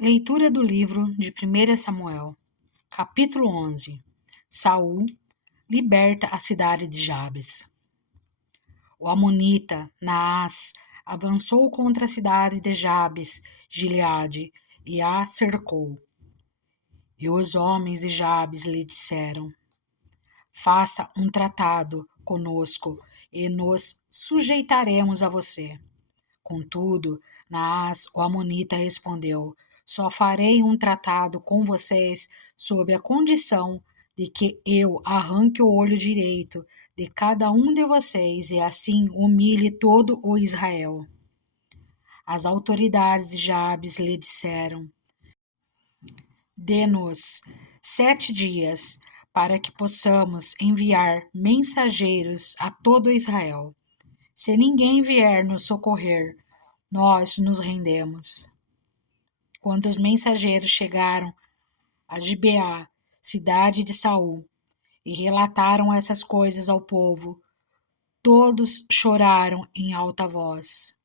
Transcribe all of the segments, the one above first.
Leitura do livro de 1 Samuel, capítulo 11. Saul liberta a cidade de Jabes. O amonita, Naás, avançou contra a cidade de Jabes, Gileade, e a cercou. E os homens de Jabes lhe disseram: Faça um tratado conosco e nos sujeitaremos a você. Contudo, Naás, o amonita, respondeu: Só farei um tratado com vocês sob a condição de que eu arranque o olho direito de cada um de vocês e assim humilhe todo o Israel. As autoridades de Jabes lhe disseram: Dê-nos 7 dias para que possamos enviar mensageiros a todo Israel. Se ninguém vier nos socorrer, nós nos rendemos. Quando os mensageiros chegaram a Gibeá, cidade de Saul, e relataram essas coisas ao povo, todos choraram em alta voz.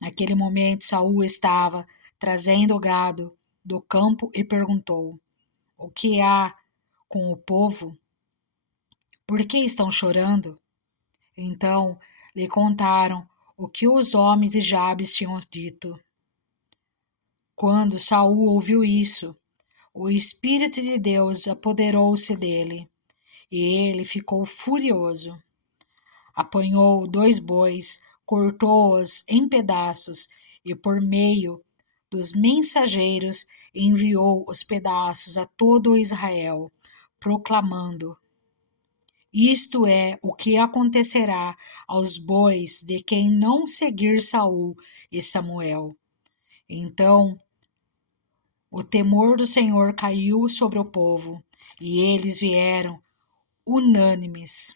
Naquele momento, Saul estava trazendo o gado do campo e perguntou: O que há com o povo? Por que estão chorando? Então lhe contaram o que os homens de Jabes tinham dito. Quando Saul ouviu isso, o Espírito de Deus apoderou-se dele, e ele ficou furioso. Apanhou 2 bois, cortou-os em pedaços e, por meio dos mensageiros, enviou os pedaços a todo Israel, proclamando: Isto é o que acontecerá aos bois de quem não seguir Saul e Samuel. Então o temor do Senhor caiu sobre o povo, e eles vieram unânimes.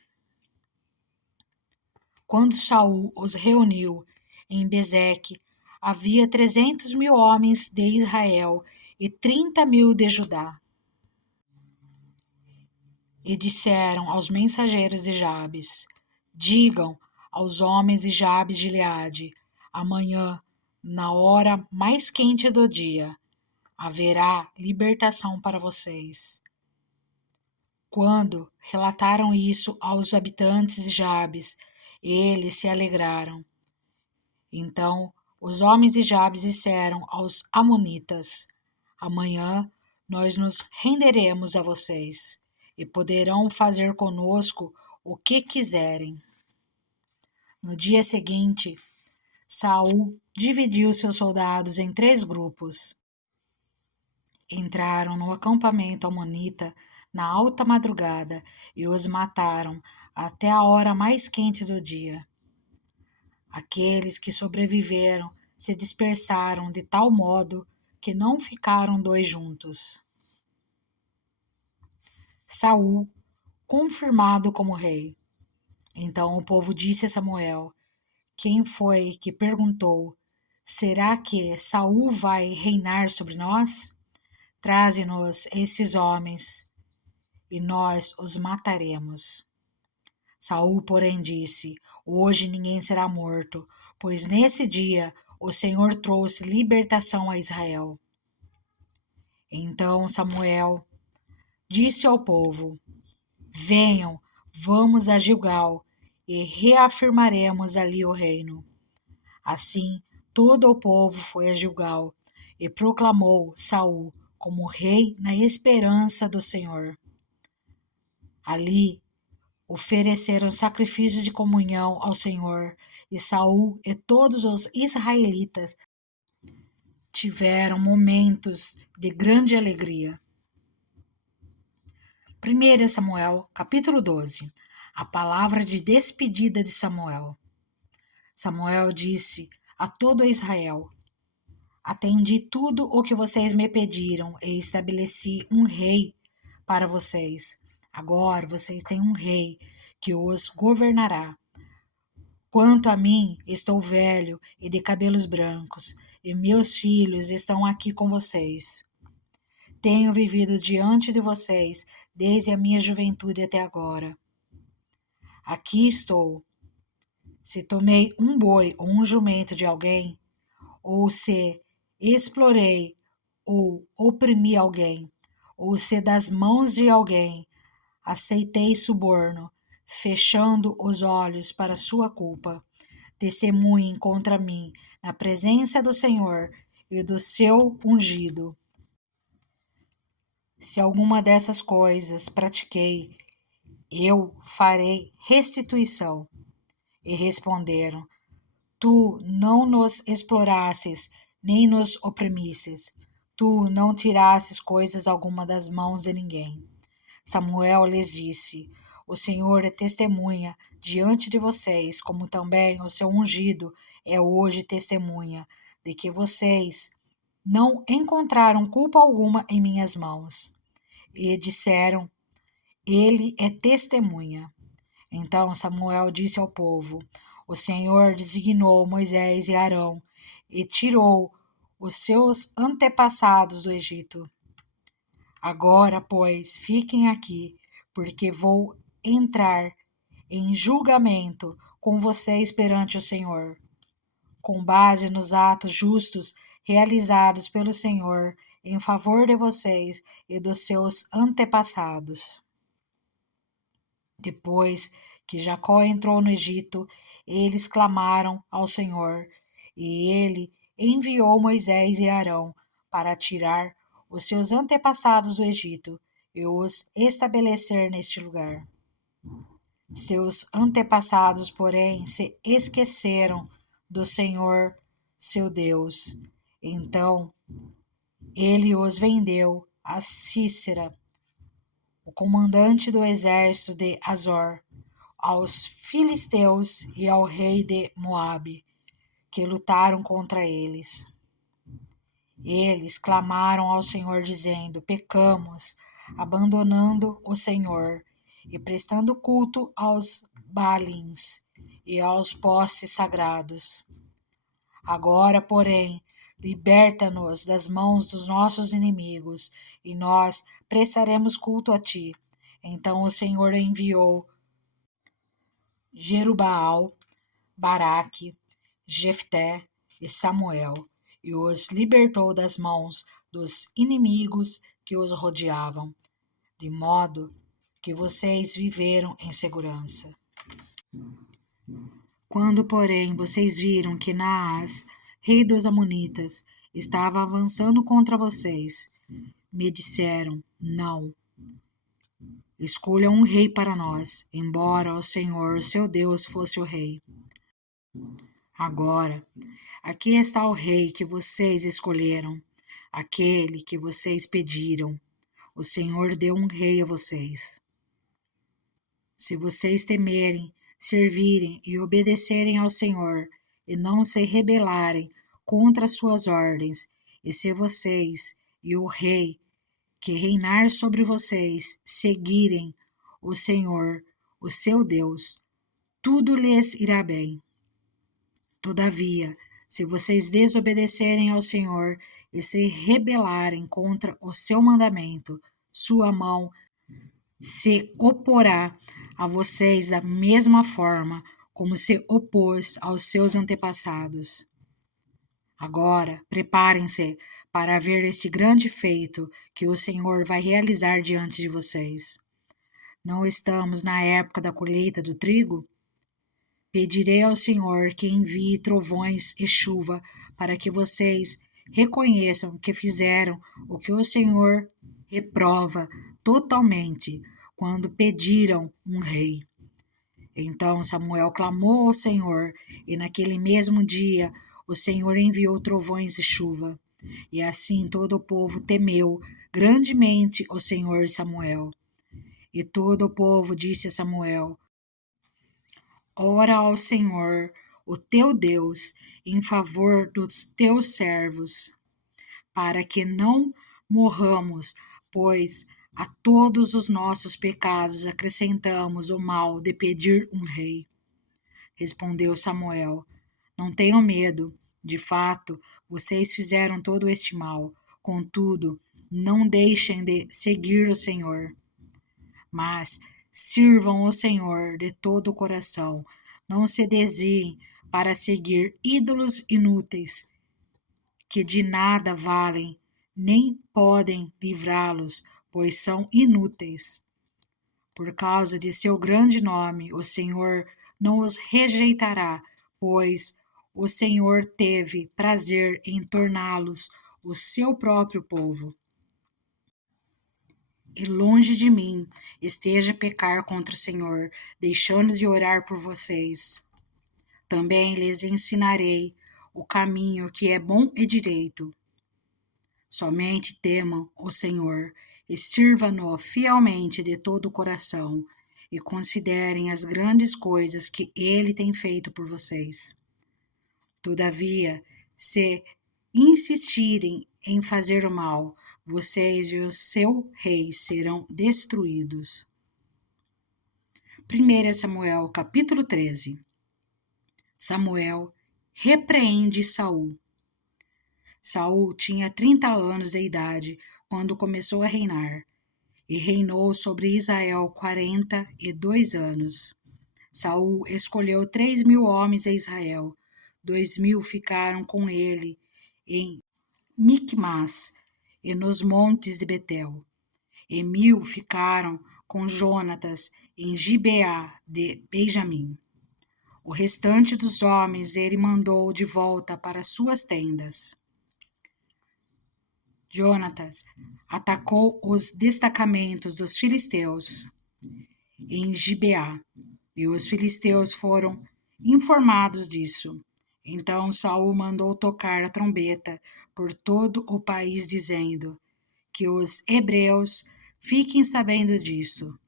Quando Saul os reuniu em Bezeque, havia 300.000 homens de Israel e 30.000 de Judá. E disseram aos mensageiros de Jabes: Digam aos homens de Jabes de Gileade: amanhã, na hora mais quente do dia, haverá libertação para vocês. Quando relataram isso aos habitantes de Jabes, eles se alegraram. Então os homens de Jabes disseram aos amonitas: Amanhã nós nos renderemos a vocês, e poderão fazer conosco o que quiserem. No dia seguinte, Saul dividiu seus soldados em 3 grupos. Entraram no acampamento amonita na alta madrugada e os mataram até a hora mais quente do dia. Aqueles que sobreviveram se dispersaram de tal modo que não ficaram 2 juntos. Saul, confirmado como rei. Então o povo disse a Samuel: Quem foi que perguntou: Será que Saul vai reinar sobre nós? Traze-nos esses homens, e nós os mataremos. Saul, porém, disse: Hoje ninguém será morto, pois nesse dia o Senhor trouxe libertação a Israel. Então Samuel disse ao povo: Venham, vamos a Gilgal e reafirmaremos ali o reino. Assim, todo o povo foi a Gilgal e proclamou Saul como rei na esperança do Senhor. Ali ofereceram sacrifícios de comunhão ao Senhor, e Saul e todos os israelitas tiveram momentos de grande alegria. 1 Samuel, capítulo 12. A palavra de despedida de Samuel. Samuel disse a todo Israel: Atendi tudo o que vocês me pediram e estabeleci um rei para vocês. Agora vocês têm um rei que os governará. Quanto a mim, estou velho e de cabelos brancos, e meus filhos estão aqui com vocês. Tenho vivido diante de vocês desde a minha juventude até agora. Aqui estou. Se tomei um boi ou um jumento de alguém, ou se explorei ou oprimi alguém, ou se das mãos de alguém aceitei suborno, fechando os olhos para sua culpa. Testemunhem contra mim na presença do Senhor e do seu ungido. Se alguma dessas coisas pratiquei, eu farei restituição. E responderam: Tu não nos explorastes, nem nos oprimistes. Tu não tirastes coisas alguma das mãos de ninguém. Samuel lhes disse: O Senhor é testemunha diante de vocês, como também o seu ungido é hoje testemunha, de que vocês não encontraram culpa alguma em minhas mãos. E disseram: Ele é testemunha. Então Samuel disse ao povo: O Senhor designou Moisés e Arão e tirou os seus antepassados do Egito. Agora, pois, fiquem aqui, porque vou entrar em julgamento com vocês perante o Senhor, com base nos atos justos realizados pelo Senhor em favor de vocês e dos seus antepassados. Depois que Jacó entrou no Egito, eles clamaram ao Senhor, e ele enviou Moisés e Arão para tirar os seus antepassados do Egito e os estabelecer neste lugar. Seus antepassados, porém, se esqueceram do Senhor, seu Deus. Então, ele os vendeu a Sísera, o comandante do exército de Azor, aos filisteus e ao rei de Moabe, que lutaram contra eles. Eles clamaram ao Senhor dizendo: Pecamos, abandonando o Senhor e prestando culto aos Baalins e aos postes sagrados. Agora, porém, liberta-nos das mãos dos nossos inimigos, e nós prestaremos culto a ti. Então o Senhor enviou Jerubaal, Baraque, Jefté e Samuel, e os libertou das mãos dos inimigos que os rodeavam, de modo que vocês viveram em segurança. Quando, porém, vocês viram que Naás, rei dos Amonitas, estava avançando contra vocês, me disseram: Não, escolha um rei para nós, embora o Senhor, seu Deus, fosse o rei. Agora, aqui está o rei que vocês escolheram, aquele que vocês pediram. O Senhor deu um rei a vocês. Se vocês temerem, servirem e obedecerem ao Senhor, e não se rebelarem contra suas ordens, e se vocês e o rei que reinar sobre vocês seguirem o Senhor, o seu Deus, tudo lhes irá bem. Todavia, se vocês desobedecerem ao Senhor e se rebelarem contra o seu mandamento, sua mão se oporá a vocês da mesma forma como se opôs aos seus antepassados. Agora, preparem-se para ver este grande feito que o Senhor vai realizar diante de vocês. Não estamos na época da colheita do trigo? Pedirei ao Senhor que envie trovões e chuva para que vocês reconheçam que fizeram o que o Senhor reprova totalmente quando pediram um rei. Então Samuel clamou ao Senhor, e naquele mesmo dia o Senhor enviou trovões e chuva. E assim todo o povo temeu grandemente o Senhor e Samuel. E todo o povo disse a Samuel: Ora ao Senhor, o teu Deus, em favor dos teus servos, para que não morramos, pois a todos os nossos pecados acrescentamos o mal de pedir um rei. Respondeu Samuel: Não tenham medo, de fato, vocês fizeram todo este mal. Contudo, não deixem de seguir o Senhor, mas sirvam o Senhor de todo o coração. Não se desviem para seguir ídolos inúteis, que de nada valem, nem podem livrá-los, pois são inúteis. Por causa de seu grande nome, o Senhor não os rejeitará, pois o Senhor teve prazer em torná-los o seu próprio povo. E longe de mim esteja pecar contra o Senhor, deixando de orar por vocês. Também lhes ensinarei o caminho que é bom e direito. Somente temam o Senhor e sirvam-no fielmente de todo o coração, e considerem as grandes coisas que ele tem feito por vocês. Todavia, se insistirem em fazer o mal, vocês e o seu rei serão destruídos. 1 Samuel, capítulo 13. Samuel repreende Saul. Saul tinha 30 anos de idade quando começou a reinar, e reinou sobre Israel 42 anos. Saul escolheu 3.000 homens de Israel, 2.000 ficaram com ele em Micmas e nos montes de Betel, e 1.000 ficaram com Jonatas em Gibeá de Benjamim. O restante dos homens ele mandou de volta para suas tendas. Jonatas atacou os destacamentos dos filisteus em Gibeá, e os filisteus foram informados disso. Então Saul mandou tocar a trombeta por todo o país, dizendo: que os hebreus fiquem sabendo disso.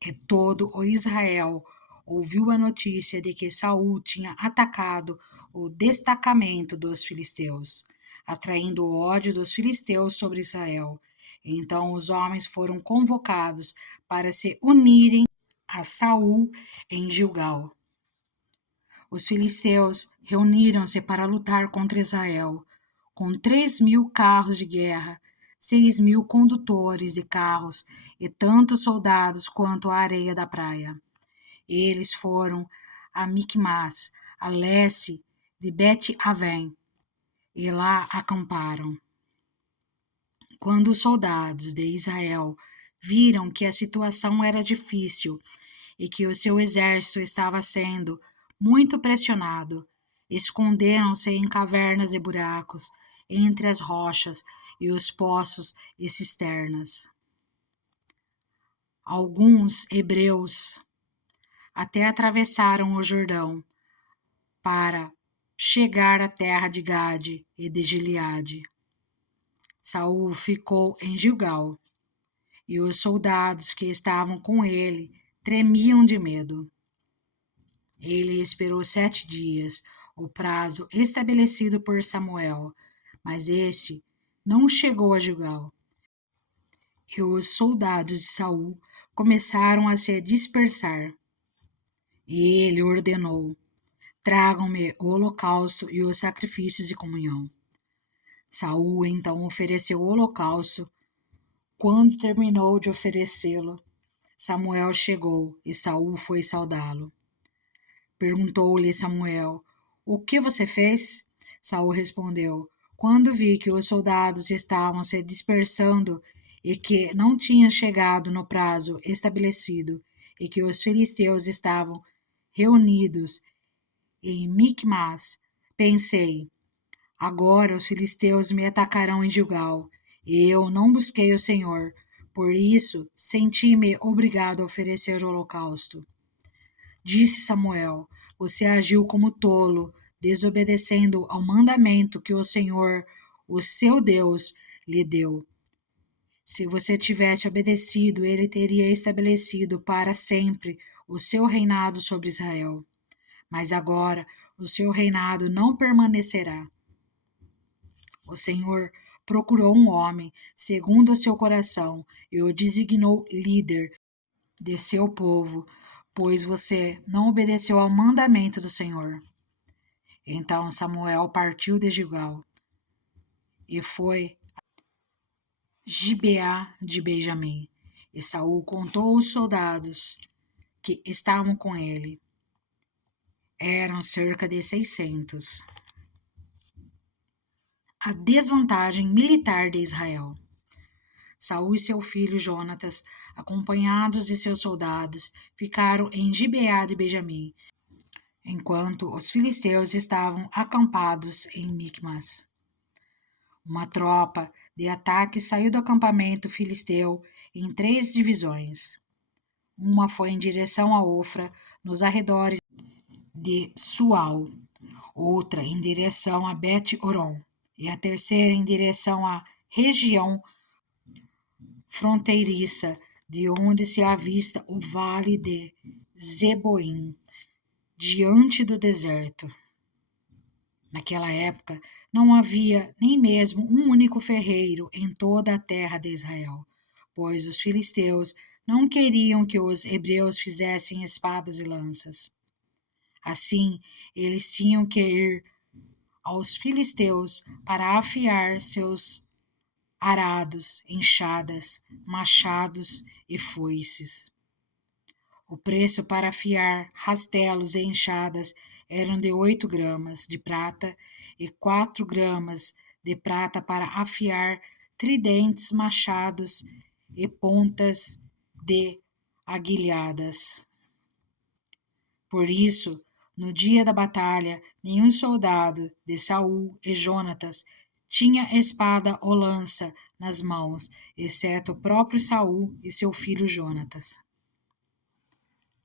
E todo o Israel ouviu a notícia de que Saul tinha atacado o destacamento dos filisteus, atraindo o ódio dos filisteus sobre Israel. Então os homens foram convocados para se unirem a Saul em Gilgal. Os filisteus reuniram-se para lutar contra Israel, com 3.000 carros de guerra, 6.000 condutores de carros e tantos soldados quanto a areia da praia. Eles foram a Micmas, a leste de Bet-Avém, e lá acamparam. Quando os soldados de Israel viram que a situação era difícil e que o seu exército estava sendo muito pressionado, esconderam-se em cavernas e buracos, entre as rochas e os poços e cisternas. Alguns hebreus até atravessaram o Jordão para chegar à terra de Gade e de Gileade. Saul ficou em Gilgal, e os soldados que estavam com ele tremiam de medo. Ele esperou 7 dias, o prazo estabelecido por Samuel, mas este não chegou a Gilgal. E os soldados de Saul começaram a se dispersar. E ele ordenou: tragam-me o holocausto e os sacrifícios de comunhão. Saul então ofereceu o holocausto. Quando terminou de oferecê-lo, Samuel chegou e Saul foi saudá-lo. Perguntou-lhe Samuel: o que você fez? Saul respondeu: quando vi que os soldados estavam se dispersando e que não tinham chegado no prazo estabelecido e que os filisteus estavam reunidos em Micmas, pensei: agora os filisteus me atacarão em Gilgal, e eu não busquei o Senhor, por isso senti-me obrigado a oferecer o holocausto. Disse Samuel: você agiu como tolo, desobedecendo ao mandamento que o Senhor, o seu Deus, lhe deu. Se você tivesse obedecido, ele teria estabelecido para sempre o seu reinado sobre Israel. Mas agora o seu reinado não permanecerá. O Senhor procurou um homem segundo o seu coração e o designou líder de seu povo, pois você não obedeceu ao mandamento do Senhor. Então Samuel partiu de Gilgal e foi a Gibeá de Benjamim. E Saul contou os soldados que estavam com ele. Eram cerca de 600. a desvantagem militar de Israel. Saul e seu filho Jonatas, acompanhados de seus soldados, ficaram em Gibeá de Benjamim, enquanto os filisteus estavam acampados em Micmas. Uma tropa de ataque saiu do acampamento filisteu em 3 divisões. Uma foi em direção a Ofra, nos arredores de Sual, outra em direção a Bet-Horon, e a terceira em direção à região fronteiriça, de onde se avista o vale de Zeboim, diante do deserto. Naquela época, não havia nem mesmo um único ferreiro em toda a terra de Israel, pois os filisteus não queriam que os hebreus fizessem espadas e lanças. Assim, eles tinham que ir aos filisteus para afiar seus arados, enxadas, machados e foices. O preço para afiar rastelos e enxadas eram de 8 gramas de prata e 4 gramas de prata para afiar tridentes, machados e pontas de aguilhadas. Por isso, no dia da batalha, nenhum soldado de Saul e Jonatas tinha espada ou lança nas mãos, exceto o próprio Saul e seu filho Jonatas.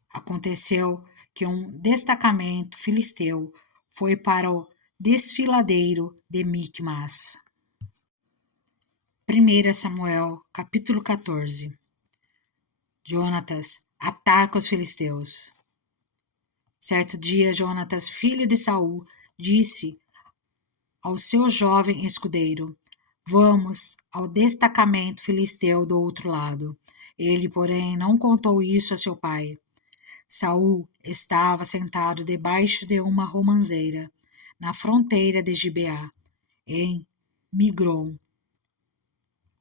Aconteceu que um destacamento filisteu foi para o desfiladeiro de Micmas. 1 Samuel, capítulo 14. Jonatas ataca os filisteus. Certo dia, Jonatas, filho de Saul, disse ao seu jovem escudeiro: Vamos ao destacamento filisteu do outro lado. Ele, porém, não contou isso a seu pai. Saul estava sentado debaixo de uma romanceira, na fronteira de Gibeá, em Migron.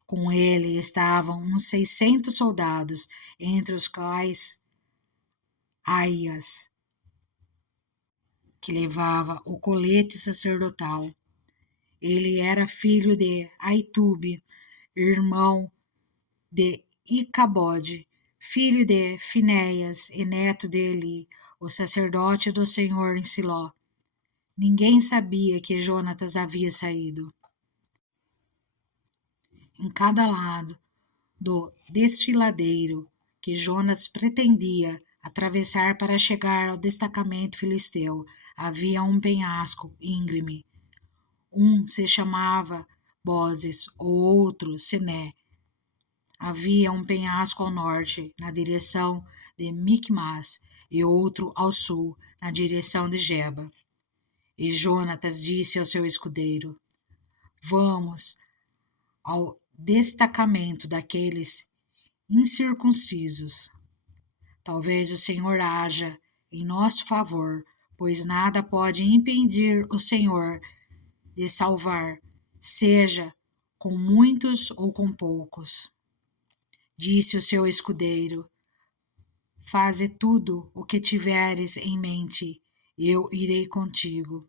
Com ele estavam uns 600 soldados, entre os quais Aias, que levava o colete sacerdotal. Ele era filho de Aitube, irmão de Icabode, filho de Finéias e neto de Eli, o sacerdote do Senhor em Siló. Ninguém sabia que Jonatas havia saído. Em cada lado do desfiladeiro que Jonatas pretendia atravessar para chegar ao destacamento filisteu, havia um penhasco íngreme. Um se chamava Bozes, o outro Sené. Havia um penhasco ao norte, na direção de Micmas, e outro ao sul, na direção de Geba. E Jonatas disse ao seu escudeiro: Vamos ao destacamento daqueles incircuncisos. Talvez o Senhor haja em nosso favor, pois nada pode impedir o Senhor de salvar, seja com muitos ou com poucos. Disse o seu escudeiro: Faze tudo o que tiveres em mente, eu irei contigo.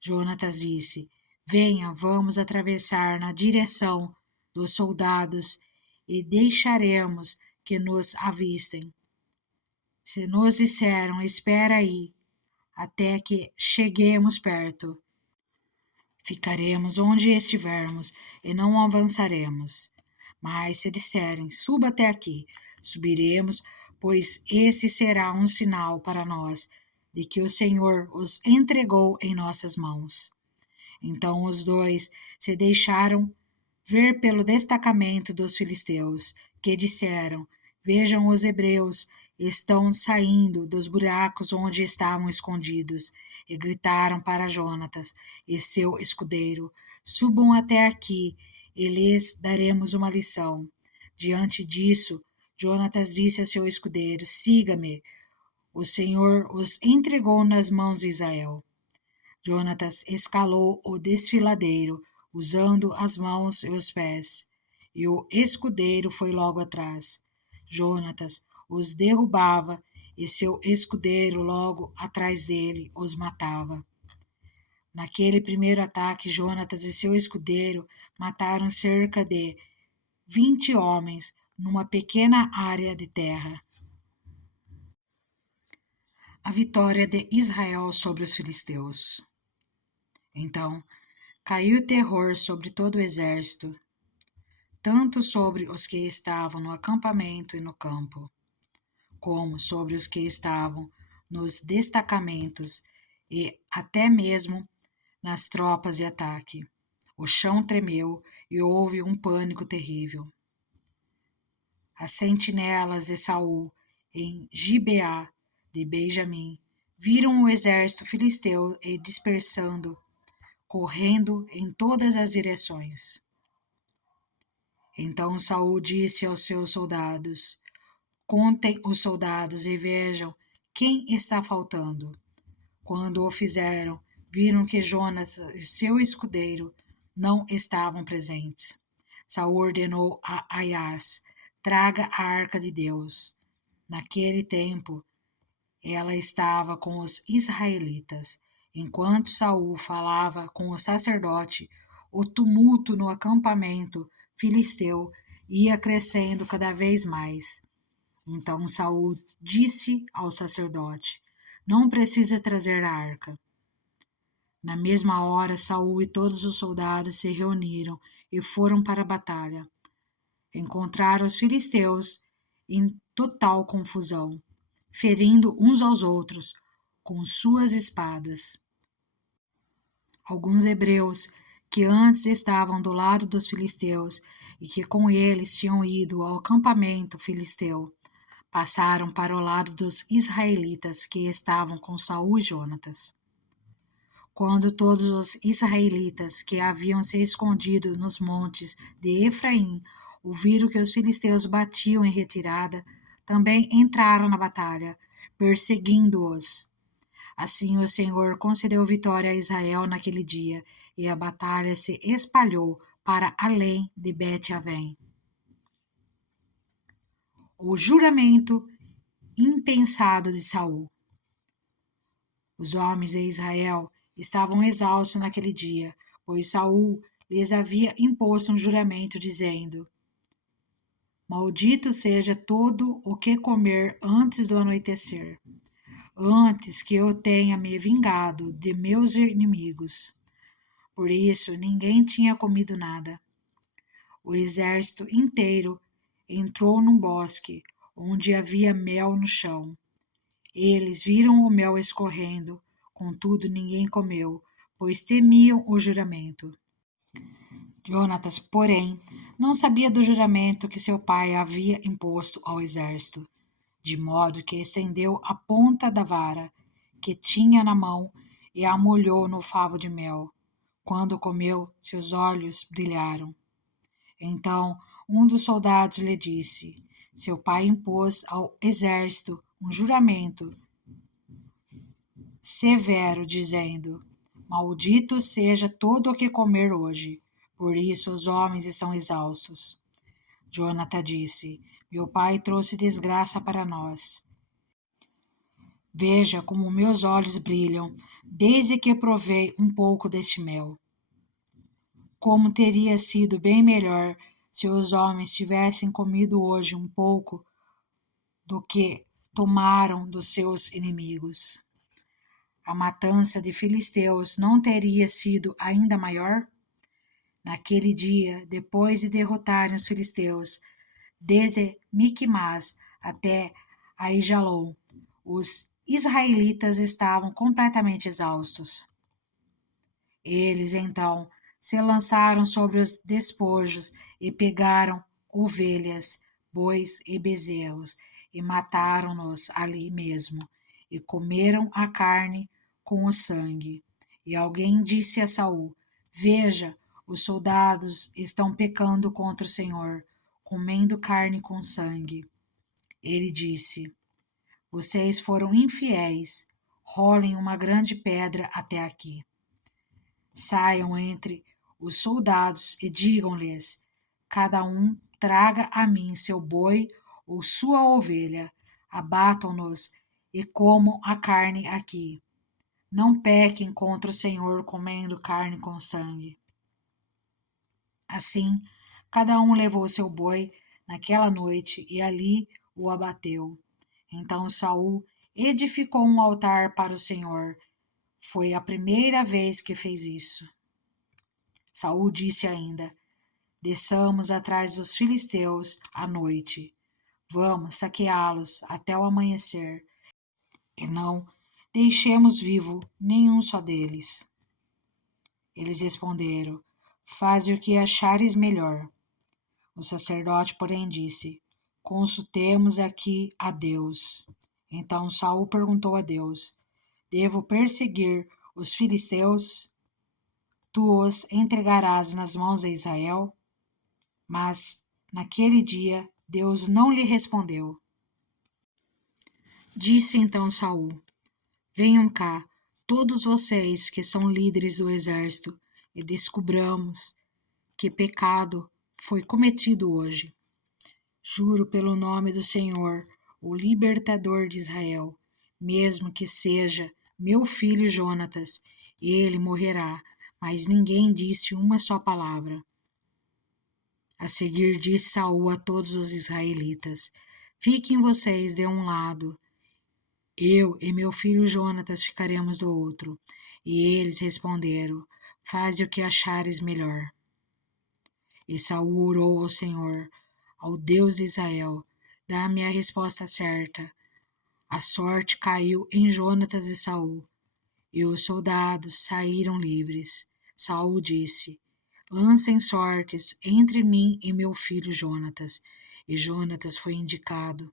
Jonatas disse: Venha, vamos atravessar na direção dos soldados e deixaremos que nos avistem. Se nos disseram: Espera aí, até que cheguemos perto, ficaremos onde estivermos e não avançaremos. Mas se disserem: Suba até aqui, subiremos, pois esse será um sinal para nós de que o Senhor os entregou em nossas mãos. Então os dois se deixaram ver pelo destacamento dos filisteus, que disseram: Vejam, os hebreus estão saindo dos buracos onde estavam escondidos. E gritaram para Jonatas e seu escudeiro: Subam até aqui e lhes daremos uma lição. Diante disso, Jonatas disse a seu escudeiro: Siga-me, o Senhor os entregou nas mãos de Israel. Jonatas escalou o desfiladeiro, usando as mãos e os pés, e o escudeiro foi logo atrás. Jonatas os derrubava, e seu escudeiro logo atrás dele os matava. Naquele primeiro ataque, Jonatas e seu escudeiro mataram cerca de 20 homens numa pequena área de terra. A vitória de Israel sobre os filisteus. Então, caiu terror sobre todo o exército, tanto sobre os que estavam no acampamento e no campo, como sobre os que estavam nos destacamentos e até mesmo nas tropas de ataque. O chão tremeu e houve um pânico terrível. As sentinelas de Saul em Gibeá de Benjamim viram o exército filisteu e dispersando, correndo em todas as direções. Então Saul disse aos seus soldados: Contem os soldados e vejam quem está faltando. Quando o fizeram, viram que Jonas e seu escudeiro não estavam presentes. Saul ordenou a Aias: traga a arca de Deus. Naquele tempo, ela estava com os israelitas. Enquanto Saul falava com o sacerdote, o tumulto no acampamento filisteu ia crescendo cada vez mais. Então Saul disse ao sacerdote: Não precisa trazer a arca. Na mesma hora, Saul e todos os soldados se reuniram e foram para a batalha. Encontraram os filisteus em total confusão, ferindo uns aos outros com suas espadas. Alguns hebreus que antes estavam do lado dos filisteus e que com eles tinham ido ao acampamento filisteu, passaram para o lado dos israelitas que estavam com Saul e Jonatas. Quando todos os israelitas que haviam se escondido nos montes de Efraim ouviram que os filisteus batiam em retirada, também entraram na batalha, perseguindo-os. Assim o Senhor concedeu vitória a Israel naquele dia, e a batalha se espalhou para além de Bet-Avém. O juramento impensado de Saul. Os homens de Israel estavam exaustos naquele dia, pois Saul lhes havia imposto um juramento, dizendo: Maldito seja todo o que comer antes do anoitecer, antes que eu tenha me vingado de meus inimigos. Por isso ninguém tinha comido nada. O exército inteiro entrou num bosque onde havia mel no chão. Eles viram o mel escorrendo, contudo ninguém comeu, pois temiam o juramento. Jonatas, porém, não sabia do juramento que seu pai havia imposto ao exército, de modo que estendeu a ponta da vara que tinha na mão e a molhou no favo de mel. Quando comeu, seus olhos brilharam. Então um dos soldados lhe disse: Seu pai impôs ao exército um juramento severo, dizendo: Maldito seja todo o que comer hoje. Por isso os homens estão exaustos. Jonatã disse: Meu pai trouxe desgraça para nós. Veja como meus olhos brilham, desde que provei um pouco deste mel. Como teria sido bem melhor se os homens tivessem comido hoje um pouco do que tomaram dos seus inimigos. A matança de filisteus não teria sido ainda maior? Naquele dia, depois de derrotarem os filisteus, desde Miquimás até Aijalon, os israelitas estavam completamente exaustos. Eles, então, se lançaram sobre os despojos e pegaram ovelhas, bois e bezerros e mataram-nos ali mesmo e comeram a carne com o sangue. E alguém disse a Saul: Veja, os soldados estão pecando contra o Senhor, comendo carne com sangue. Ele disse: Vocês foram infiéis, rolem uma grande pedra até aqui. Saiam entre os soldados e digam-lhes: Cada um traga a mim seu boi ou sua ovelha, abatam-nos e comam a carne aqui. Não pequem contra o Senhor comendo carne com sangue. Assim, cada um levou seu boi naquela noite e ali o abateu. Então Saul edificou um altar para o Senhor. Foi a primeira vez que fez isso. Saul disse ainda: desçamos atrás dos filisteus à noite. Vamos saqueá-los até o amanhecer, e não deixemos vivo nenhum só deles. Eles responderam: faze o que achares melhor. O sacerdote, porém, disse: consultemos aqui a Deus. Então Saul perguntou a Deus: devo perseguir os filisteus? Tu os entregarás nas mãos de Israel? Mas naquele dia Deus não lhe respondeu. Disse então Saul: venham cá, todos vocês que são líderes do exército, e descubramos que pecado foi cometido hoje. Juro pelo nome do Senhor, o libertador de Israel, mesmo que seja meu filho Jonatas, ele morrerá, mas ninguém disse uma só palavra. A seguir disse Saul a todos os israelitas: fiquem vocês de um lado, eu e meu filho Jonatas ficaremos do outro. E eles responderam: faze o que achares melhor. E Saul orou ao Senhor, ao Deus de Israel: dá-me a resposta certa. A sorte caiu em Jonatas e Saul, e os soldados saíram livres. Saul disse: lancem sortes entre mim e meu filho Jonatas. E Jonatas foi indicado.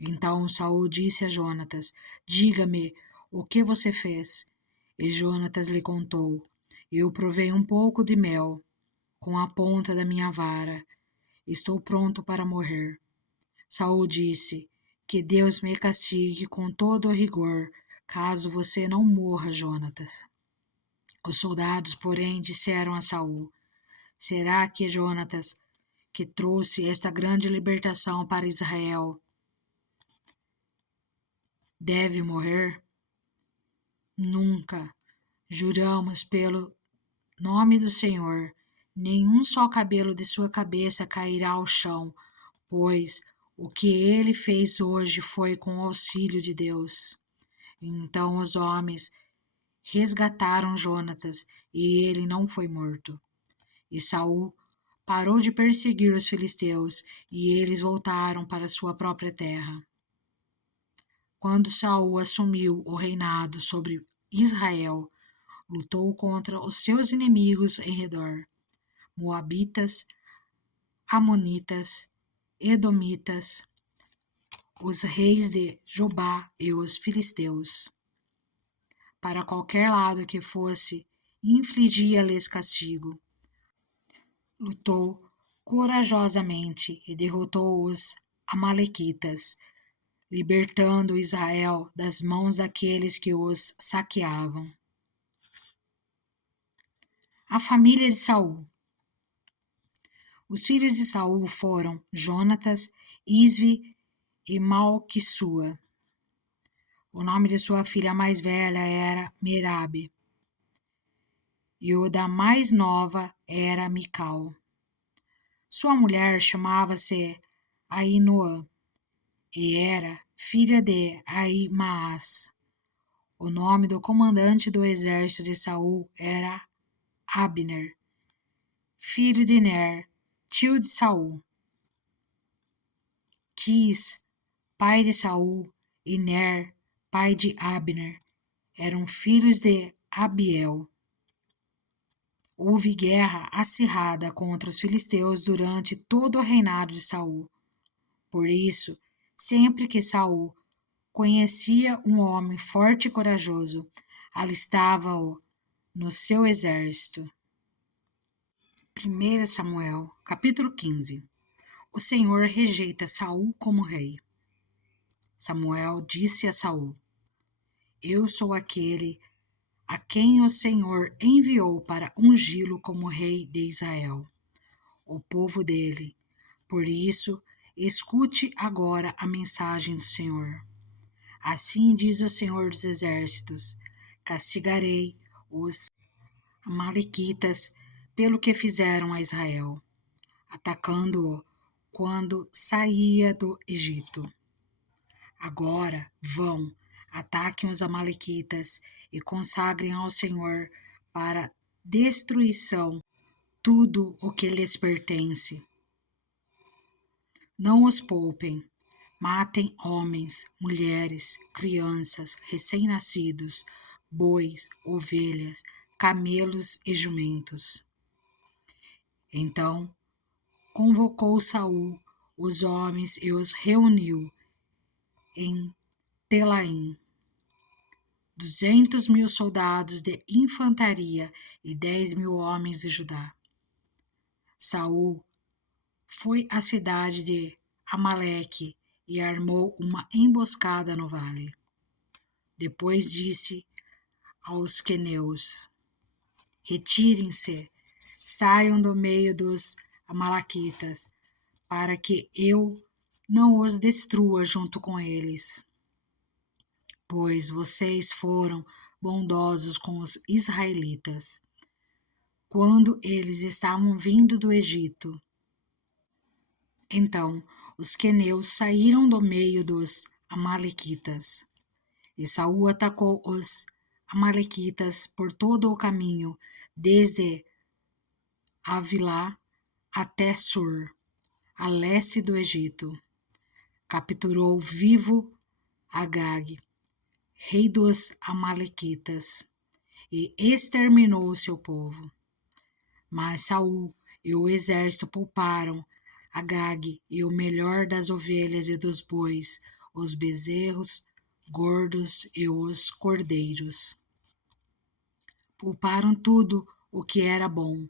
Então Saul disse a Jonatas: diga-me o que você fez. E Jonatas lhe contou: eu provei um pouco de mel com a ponta da minha vara. Estou pronto para morrer. Saul disse: que Deus me castigue com todo o rigor, caso você não morra, Jonatas. Os soldados, porém, disseram a Saul: será que Jonatas, que trouxe esta grande libertação para Israel, deve morrer? Nunca. Juramos pelo nome do Senhor, nenhum só cabelo de sua cabeça cairá ao chão, pois o que ele fez hoje foi com o auxílio de Deus. Então os homens resgataram Jonatas, e ele não foi morto. E Saul parou de perseguir os filisteus, e eles voltaram para sua própria terra. Quando Saul assumiu o reinado sobre Israel, lutou contra os seus inimigos em redor, Moabitas, Amonitas, Edomitas, os reis de Jobá e os filisteus. Para qualquer lado que fosse, infligia-lhes castigo. Lutou corajosamente e derrotou os amalequitas, libertando Israel das mãos daqueles que os saqueavam. A família de Saul. Os filhos de Saul foram Jonatas, Isvi e Malquissua. O nome de sua filha mais velha era Merabe, e o da mais nova era Mical. Sua mulher chamava-se Ainoã, e era filha de Ahimaás. O nome do comandante do exército de Saul era Abner, filho de Ner, tio de Saul. Quis, pai de Saul, e Ner, pai de Abner, eram filhos de Abiel. Houve guerra acirrada contra os filisteus durante todo o reinado de Saul. Por isso, sempre que Saul conhecia um homem forte e corajoso, alistava-o no seu exército. 1 Samuel, capítulo 15. O Senhor rejeita Saul como rei. Samuel disse a Saul: eu sou aquele a quem o Senhor enviou para ungí-lo como rei de Israel, o povo dele. Por isso, escute agora a mensagem do Senhor. Assim diz o Senhor dos Exércitos: castigarei os amalequitas pelo que fizeram a Israel, atacando-o quando saía do Egito. Agora vão, ataquem os amalequitas e consagrem ao Senhor para destruição tudo o que lhes pertence. Não os poupem, matem homens, mulheres, crianças, recém-nascidos, bois, ovelhas, camelos e jumentos. Então convocou Saul os homens e os reuniu em Telaim, 200.000 soldados de infantaria e 10.000 homens de Judá. Saul foi à cidade de Amaleque e armou uma emboscada no vale. Depois disse aos queneus: retirem-se, saiam do meio dos amalequitas, para que eu não os destrua junto com eles. Pois vocês foram bondosos com os israelitas, quando eles estavam vindo do Egito. Então os queneus saíram do meio dos amalequitas, e Saul atacou os amalequitas por todo o caminho, desde Avilá até Sur, a leste do Egito. Capturou vivo Agag, rei dos amalequitas, e exterminou o seu povo. Mas Saul e o exército pouparam Agag e o melhor das ovelhas e dos bois, os bezerros gordos e os cordeiros. Pouparam tudo o que era bom,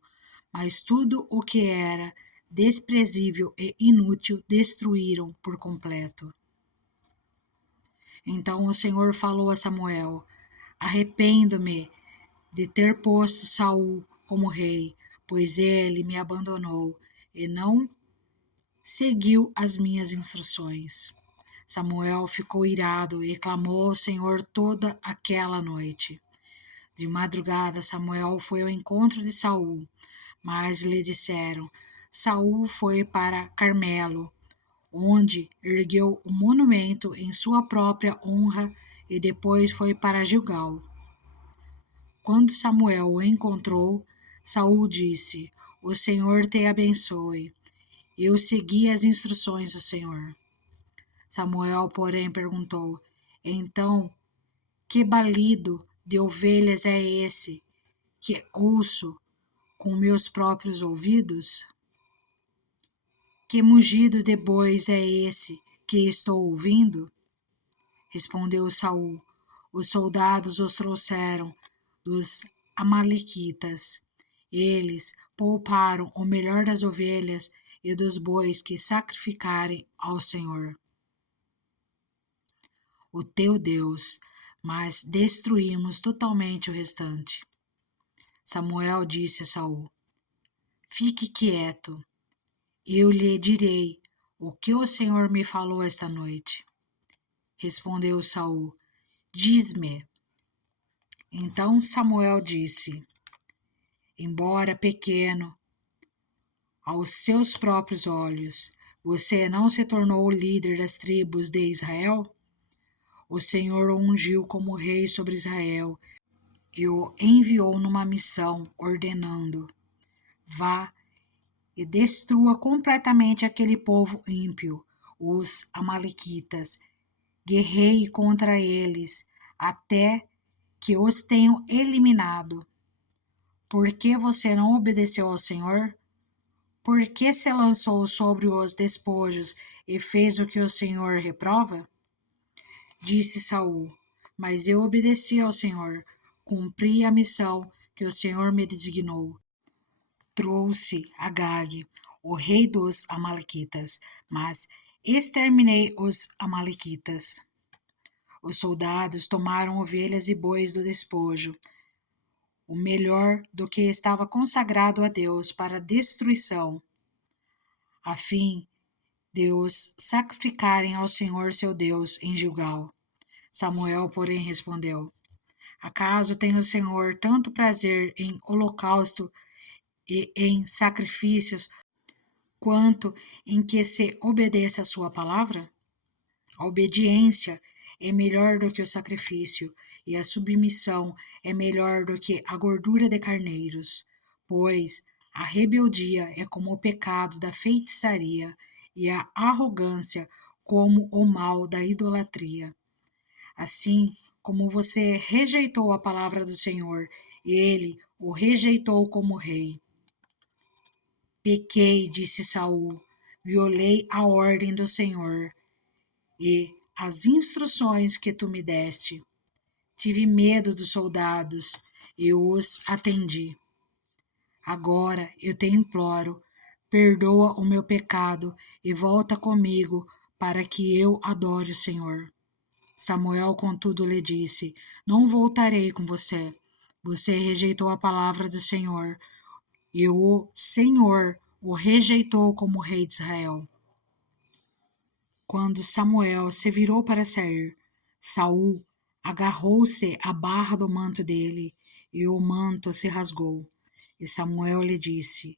mas tudo o que era desprezível e inútil destruíram por completo. Então o Senhor falou a Samuel: arrependo-me de ter posto Saul como rei, pois ele me abandonou e não seguiu as minhas instruções. Samuel ficou irado e clamou ao Senhor toda aquela noite. De madrugada, Samuel foi ao encontro de Saul, mas lhe disseram: Saul foi para Carmelo, onde ergueu um monumento em sua própria honra, e depois foi para Gilgal. Quando Samuel o encontrou, Saul disse: o Senhor te abençoe. Eu segui as instruções do Senhor. Samuel, porém, perguntou: então, que balido de ovelhas é esse que ouço com meus próprios ouvidos? Que mugido de bois é esse que estou ouvindo? Respondeu Saul: os soldados os trouxeram dos amalequitas. Eles pouparam o melhor das ovelhas e dos bois que sacrificarem ao Senhor, o teu Deus, mas destruímos totalmente o restante. Samuel disse a Saul: fique quieto, eu lhe direi o que o Senhor me falou esta noite. Respondeu Saul: diz-me. Então Samuel disse: embora pequeno aos seus próprios olhos, você não se tornou o líder das tribos de Israel? O Senhor o ungiu como rei sobre Israel e o enviou numa missão, ordenando: vá e destrua completamente aquele povo ímpio, os amalequitas. Guerreie contra eles até que os tenham eliminado. Por que você não obedeceu ao Senhor? Por que se lançou sobre os despojos e fez o que o Senhor reprova? Disse Saul: mas eu obedeci ao Senhor, cumpri a missão que o Senhor me designou. Trouxe Agag, o rei dos amalequitas, mas exterminei os amalequitas. Os soldados tomaram ovelhas e bois do despojo, o melhor do que estava consagrado a Deus para destruição, a fim de os sacrificarem ao Senhor seu Deus em Gilgal. Samuel, porém, respondeu: Acaso tem o Senhor tanto prazer em holocausto e em sacrifícios, quanto em que se obedeça a sua palavra? A obediência é melhor do que o sacrifício, e a submissão é melhor do que a gordura de carneiros, pois a rebeldia é como o pecado da feitiçaria, e a arrogância como o mal da idolatria. Assim como você rejeitou a palavra do Senhor, ele o rejeitou como rei. Pequei, disse Saul, violei a ordem do Senhor e as instruções que tu me deste. Tive medo dos soldados e os atendi. Agora eu te imploro, perdoa o meu pecado e volta comigo para que eu adore o Senhor. Samuel, contudo, lhe disse: Não voltarei com você. Você rejeitou a palavra do Senhor, e o Senhor o rejeitou como rei de Israel. Quando Samuel se virou para sair, Saul agarrou-se à barra do manto dele, e o manto se rasgou. E Samuel lhe disse: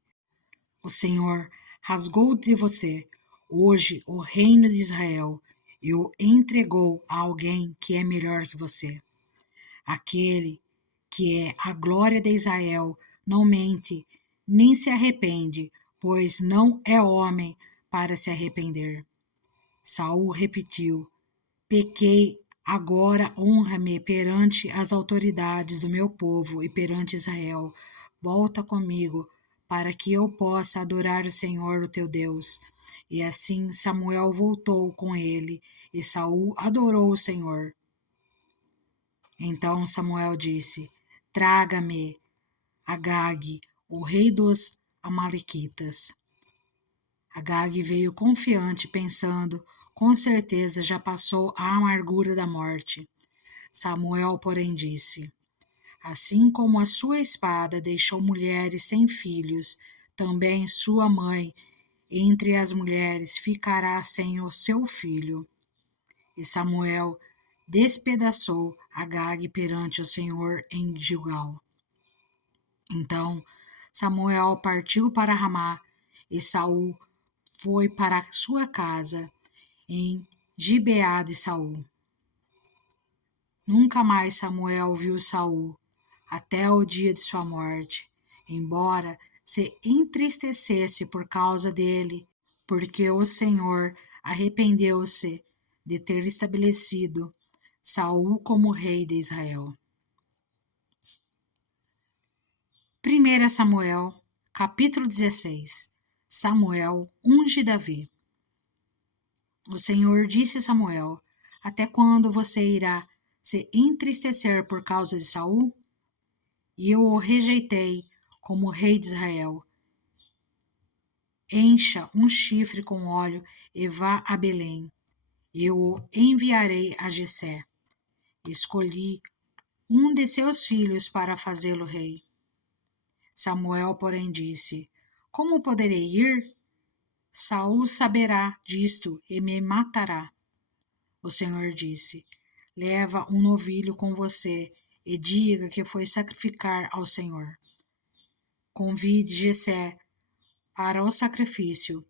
O Senhor rasgou de você hoje o reino de Israel e o entregou a alguém que é melhor que você. Aquele que é a glória de Israel não mente, nem se arrepende, pois não é homem para se arrepender. Saul repetiu: Pequei, agora honra-me perante as autoridades do meu povo e perante Israel. Volta comigo, para que eu possa adorar o Senhor, o teu Deus. E assim Samuel voltou com ele, e Saul adorou o Senhor. Então Samuel disse: Traga-me Agag, o rei dos Amalequitas. Agag veio confiante, pensando: com certeza já passou a amargura da morte. Samuel, porém, disse: Assim como a sua espada deixou mulheres sem filhos, também sua mãe, entre as mulheres, ficará sem o seu filho. E Samuel despedaçou Agag perante o Senhor em Gilgal. Então Samuel partiu para Ramá, e Saul foi para sua casa em Gibeá de Saul. Nunca mais Samuel viu Saul até o dia de sua morte, embora se entristecesse por causa dele, porque o Senhor arrependeu-se de ter estabelecido Saul como rei de Israel. 1 Samuel, capítulo 16. Samuel unge Davi. O Senhor disse a Samuel: Até quando você irá se entristecer por causa de Saul? E eu o rejeitei como rei de Israel. Encha um chifre com óleo e vá a Belém. Eu o enviarei a Jessé. Escolhi um de seus filhos para fazê-lo rei. Samuel, porém, disse: Como poderei ir? Saul saberá disto e me matará. O Senhor disse: Leva um novilho com você e diga que foi sacrificar ao Senhor. Convide Jessé para o sacrifício,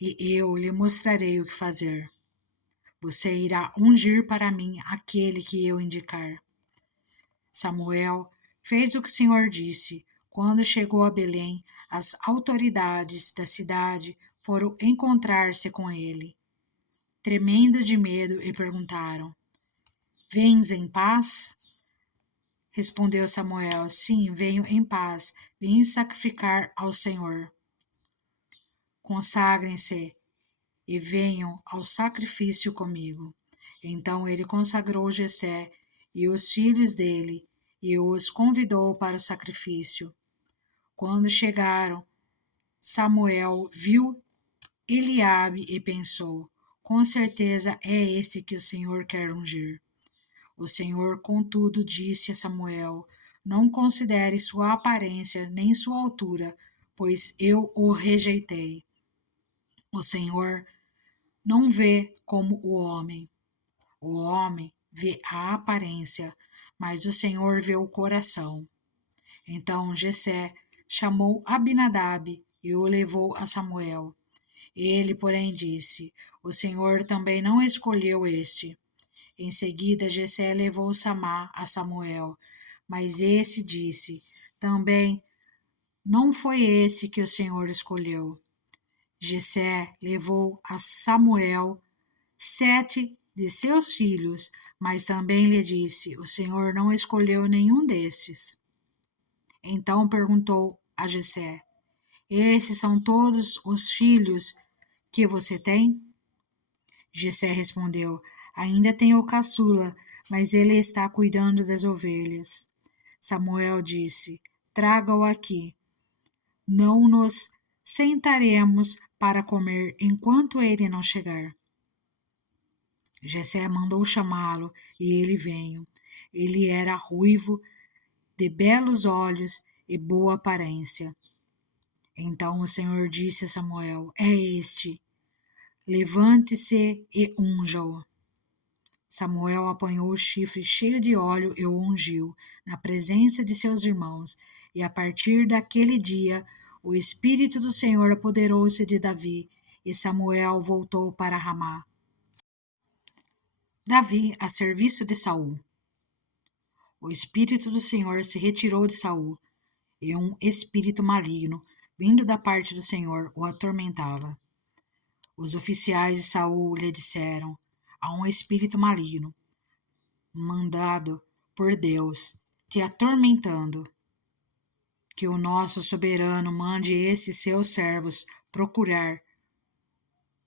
e eu lhe mostrarei o que fazer. Você irá ungir para mim aquele que eu indicar. Samuel fez o que o Senhor disse. Quando chegou a Belém, as autoridades da cidade foram encontrar-se com ele, tremendo de medo, e perguntaram: Vens em paz? Respondeu Samuel: Sim, venho em paz, vim sacrificar ao Senhor. Consagrem-se e venham ao sacrifício comigo. Então ele consagrou Jessé e os filhos dele e os convidou para o sacrifício. Quando chegaram, Samuel viu Eliabe e pensou: com certeza é este que o Senhor quer ungir. O Senhor, contudo, disse a Samuel: Não considere sua aparência nem sua altura, pois eu o rejeitei. O Senhor não vê como o homem. O homem vê a aparência, mas o Senhor vê o coração. Então Jessé chamou Abinadab e o levou a Samuel. Ele, porém, disse: O Senhor também não escolheu este. Em seguida, Jessé levou Samá a Samuel, mas esse disse: Também não foi esse que o Senhor escolheu. Jessé levou a Samuel 7 de seus filhos, mas também lhe disse: O Senhor não escolheu nenhum destes. Então perguntou a Jessé: Esses são todos os filhos que você tem? Jessé respondeu: Ainda tenho o caçula, mas ele está cuidando das ovelhas. Samuel disse: Traga-o aqui. Não nos sentaremos para comer enquanto ele não chegar. Jessé mandou chamá-lo e ele veio. Ele era ruivo, de belos olhos e boa aparência. Então o Senhor disse a Samuel: É este. Levante-se e unja-o. Samuel apanhou o chifre cheio de óleo e o ungiu, na presença de seus irmãos, e a partir daquele dia o Espírito do Senhor apoderou-se de Davi, e Samuel voltou para Ramá. Davi a serviço de Saul. O Espírito do Senhor se retirou de Saul, e um espírito maligno, vindo da parte do Senhor, o atormentava. Os oficiais de Saul lhe disseram: Há um espírito maligno, mandado por Deus, te atormentando. Que o nosso soberano mande esses seus servos procurar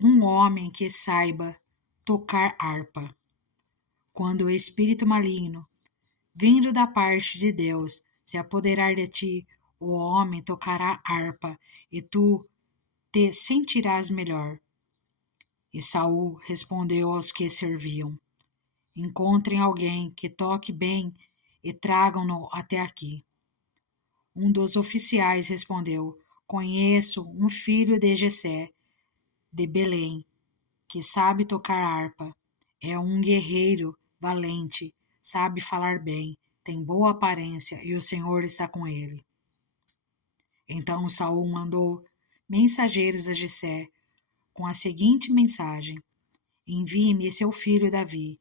um homem que saiba tocar harpa. Quando o espírito maligno, vindo da parte de Deus, se apoderar de ti, o homem tocará harpa, e tu te sentirás melhor. E Saul respondeu aos que serviam: Encontrem alguém que toque bem e tragam-no até aqui. Um dos oficiais respondeu: Conheço um filho de Jessé, de Belém, que sabe tocar harpa. É um guerreiro valente, sabe falar bem, tem boa aparência e o Senhor está com ele. Então Saul mandou mensageiros a Jessé com a seguinte mensagem: Envie-me seu filho Davi,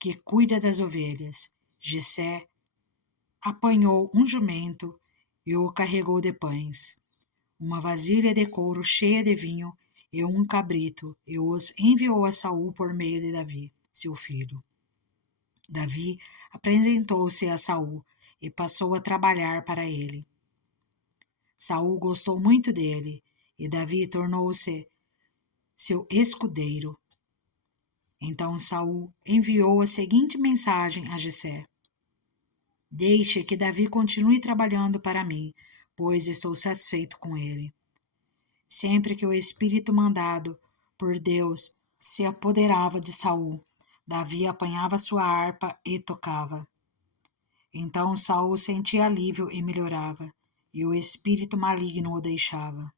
que cuida das ovelhas. Jessé apanhou um jumento e o carregou de pães, uma vasilha de couro cheia de vinho e um cabrito, e os enviou a Saul por meio de Davi, seu filho. Davi apresentou-se a Saul e passou a trabalhar para ele. Saul gostou muito dele, e Davi tornou-se seu escudeiro. Então Saul enviou a seguinte mensagem a Jessé: Deixe que Davi continue trabalhando para mim, pois estou satisfeito com ele. Sempre que o espírito mandado por Deus se apoderava de Saul, Davi apanhava sua harpa e tocava. Então Saul sentia alívio e melhorava, e o espírito maligno o deixava.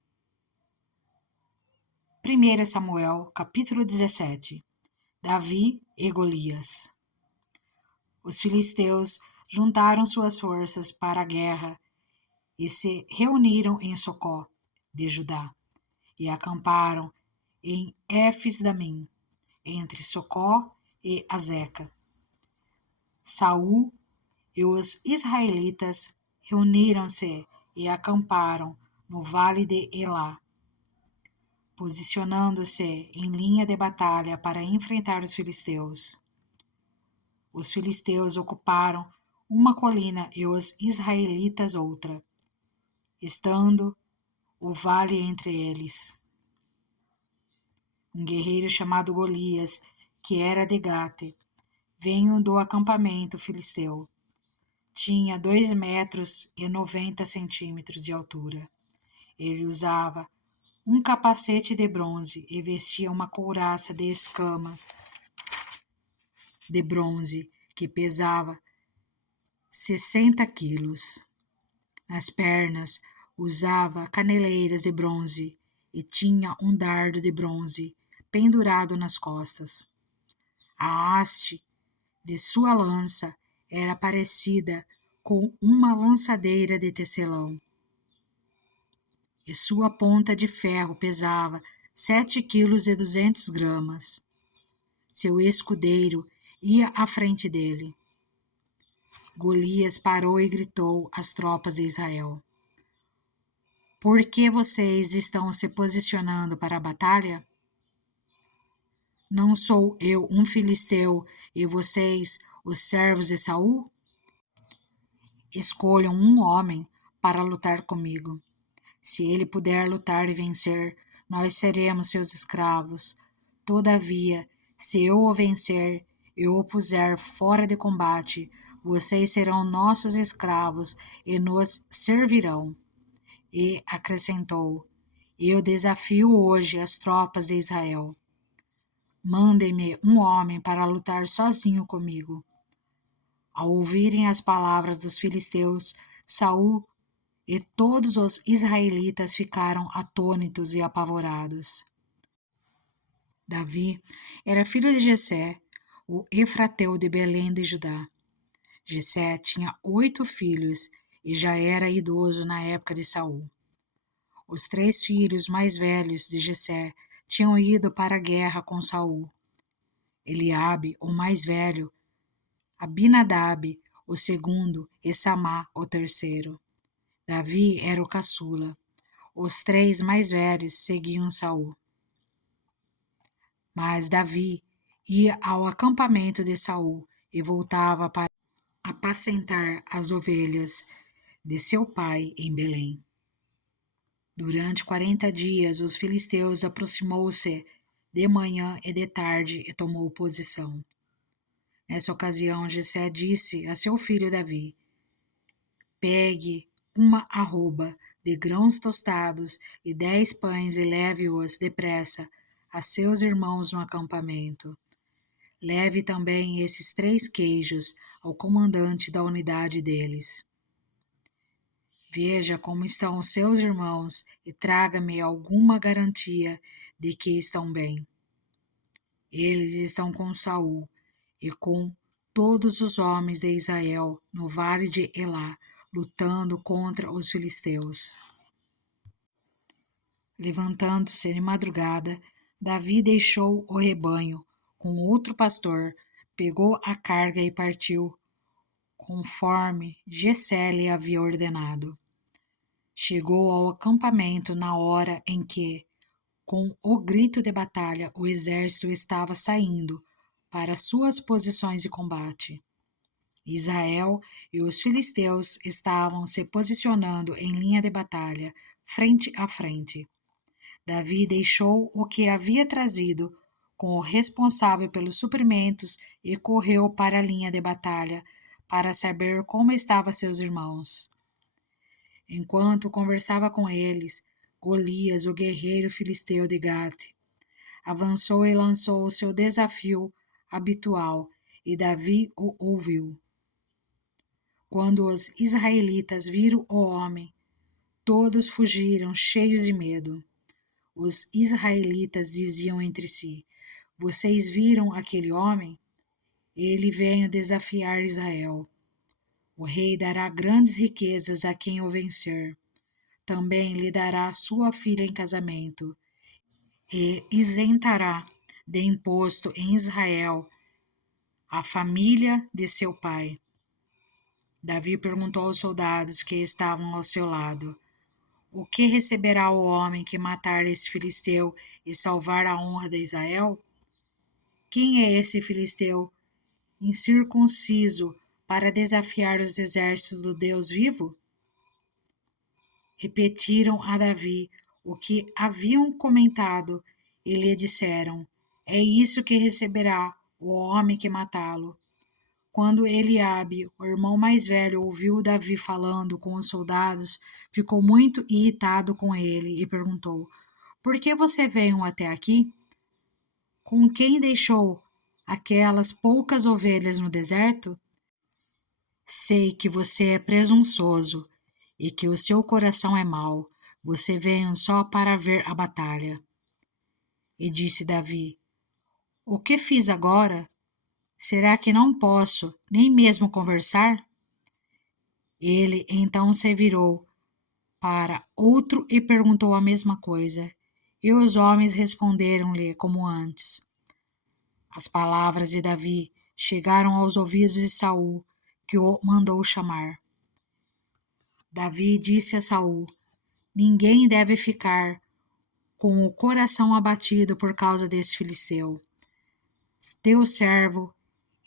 1 Samuel, capítulo 17. Davi e Golias. Os filisteus juntaram suas forças para a guerra e se reuniram em Socó, de Judá, e acamparam em Éfes-Damim, entre Socó e Azeca. Saul e os israelitas reuniram-se e acamparam no vale de Elá, posicionando-se em linha de batalha para enfrentar os filisteus. Os filisteus ocuparam uma colina e os israelitas outra, estando o vale entre eles. Um guerreiro chamado Golias, que era de Gate, veio do acampamento filisteu. Tinha 2,90 metros de altura. Ele usava um capacete de bronze e vestia uma couraça de escamas de bronze que pesava 60 quilos. Nas pernas usava caneleiras de bronze e tinha um dardo de bronze pendurado nas costas. A haste de sua lança era parecida com uma lançadeira de tecelão, e sua ponta de ferro pesava 7,2 kg. Seu escudeiro ia à frente dele. Golias parou e gritou às tropas de Israel: Por que vocês estão se posicionando para a batalha? Não sou eu um filisteu e vocês, os servos de Saul? Escolham um homem para lutar comigo. Se ele puder lutar e vencer, nós seremos seus escravos. Todavia, se eu o vencer e o puser fora de combate, vocês serão nossos escravos e nos servirão. E acrescentou: Eu desafio hoje as tropas de Israel. Mandem-me um homem para lutar sozinho comigo. Ao ouvirem as palavras dos filisteus, Saul e todos os israelitas ficaram atônitos e apavorados. Davi era filho de Jessé, o efrateu de Belém de Judá. Jessé tinha 8 filhos e já era idoso na época de Saul. Os 3 filhos mais velhos de Jessé tinham ido para a guerra com Saul. Eliabe, o mais velho, Abinadab, o segundo, e Samá, o terceiro. Davi era o caçula. Os 3 mais velhos seguiam Saul. Mas Davi ia ao acampamento de Saul e voltava para apacentar as ovelhas de seu pai em Belém. Durante 40 dias, os filisteus aproximou-se de manhã e de tarde e tomou posição. Nessa ocasião, Jessé disse a seu filho Davi: Pegue uma arroba de grãos tostados e 10 pães e leve-os depressa a seus irmãos no acampamento. Leve também esses 3 queijos ao comandante da unidade deles. Veja como estão os seus irmãos e traga-me alguma garantia de que estão bem. Eles estão com Saul e com todos os homens de Israel no vale de Elá, lutando contra os filisteus. Levantando-se de madrugada, Davi deixou o rebanho com outro pastor, pegou a carga e partiu, conforme Jessé lhe havia ordenado. Chegou ao acampamento na hora em que, com o grito de batalha, o exército estava saindo para suas posições de combate. Israel e os filisteus estavam se posicionando em linha de batalha, frente a frente. Davi deixou o que havia trazido com o responsável pelos suprimentos e correu para a linha de batalha para saber como estavam seus irmãos. Enquanto conversava com eles, Golias, o guerreiro filisteu de Gate, avançou e lançou o seu desafio habitual, e Davi o ouviu. Quando os israelitas viram o homem, todos fugiram cheios de medo. Os israelitas diziam entre si: Vocês viram aquele homem? Ele veio desafiar Israel. O rei dará grandes riquezas a quem o vencer. Também lhe dará sua filha em casamento e isentará de imposto em Israel a família de seu pai. Davi perguntou aos soldados que estavam ao seu lado: O que receberá o homem que matar esse filisteu e salvar a honra de Israel? Quem é esse filisteu incircunciso para desafiar os exércitos do Deus vivo? Repetiram a Davi o que haviam comentado e lhe disseram: É isso que receberá o homem que matá-lo. Quando Eliabe, o irmão mais velho, ouviu Davi falando com os soldados, ficou muito irritado com ele e perguntou: Por que você veio até aqui? Com quem deixou aquelas poucas ovelhas no deserto? Sei que você é presunçoso e que o seu coração é mau. Você veio só para ver a batalha. E disse Davi: O que fiz agora? Será que não posso nem mesmo conversar? Ele então se virou para outro e perguntou a mesma coisa. E os homens responderam-lhe como antes. As palavras de Davi chegaram aos ouvidos de Saul, que o mandou chamar. Davi disse a Saul: Ninguém deve ficar com o coração abatido por causa desse filisteu. Teu servo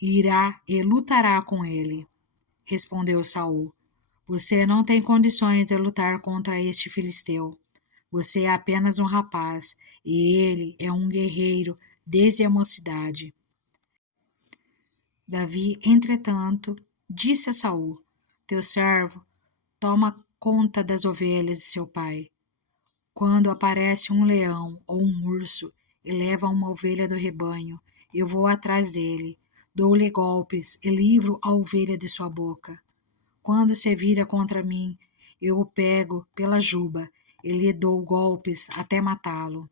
irá e lutará com ele. Respondeu Saul: Você não tem condições de lutar contra este filisteu. Você é apenas um rapaz, e ele é um guerreiro desde a mocidade. Davi, entretanto, disse a Saul: Teu servo toma conta das ovelhas de seu pai. Quando aparece um leão ou um urso e leva uma ovelha do rebanho, eu vou atrás dele, dou-lhe golpes e livro a ovelha de sua boca. Quando se vira contra mim, eu o pego pela juba e lhe dou golpes até matá-lo.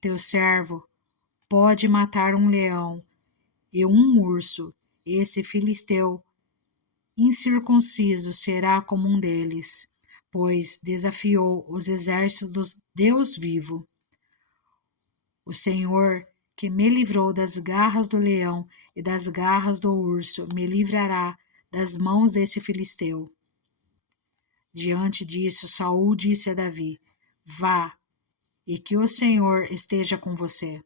Teu servo pode matar um leão e um urso. Esse filisteu incircunciso será como um deles, pois desafiou os exércitos do Deus vivo. O Senhor, que me livrou das garras do leão e das garras do urso, me livrará das mãos desse filisteu. Diante disso, Saul disse a Davi: Vá, e que o Senhor esteja com você.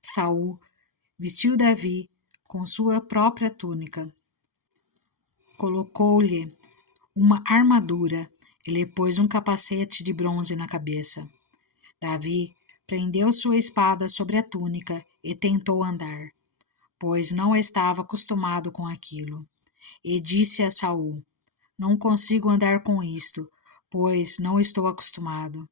Saul vestiu Davi com sua própria túnica, colocou-lhe uma armadura e lhe pôs um capacete de bronze na cabeça. Davi prendeu sua espada sobre a túnica e tentou andar, pois não estava acostumado com aquilo. E disse a Saul: Não consigo andar com isto, pois não estou acostumado.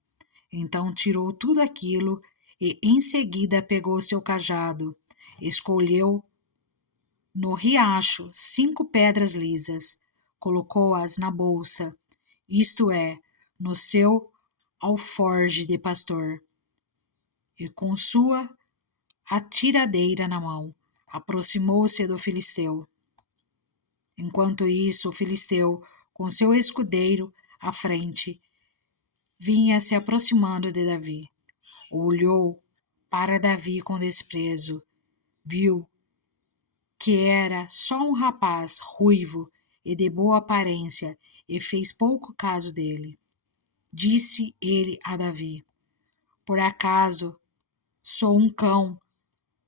Então tirou tudo aquilo e em seguida pegou seu cajado, escolheu no riacho 5 pedras lisas, colocou-as na bolsa, isto é, no seu alforje de pastor, e com sua atiradeira na mão, aproximou-se do filisteu. Enquanto isso, o filisteu, com seu escudeiro à frente, vinha se aproximando de Davi. Olhou para Davi com desprezo, viu que era só um rapaz ruivo e de boa aparência e fez pouco caso dele. Disse ele a Davi: Por acaso sou um cão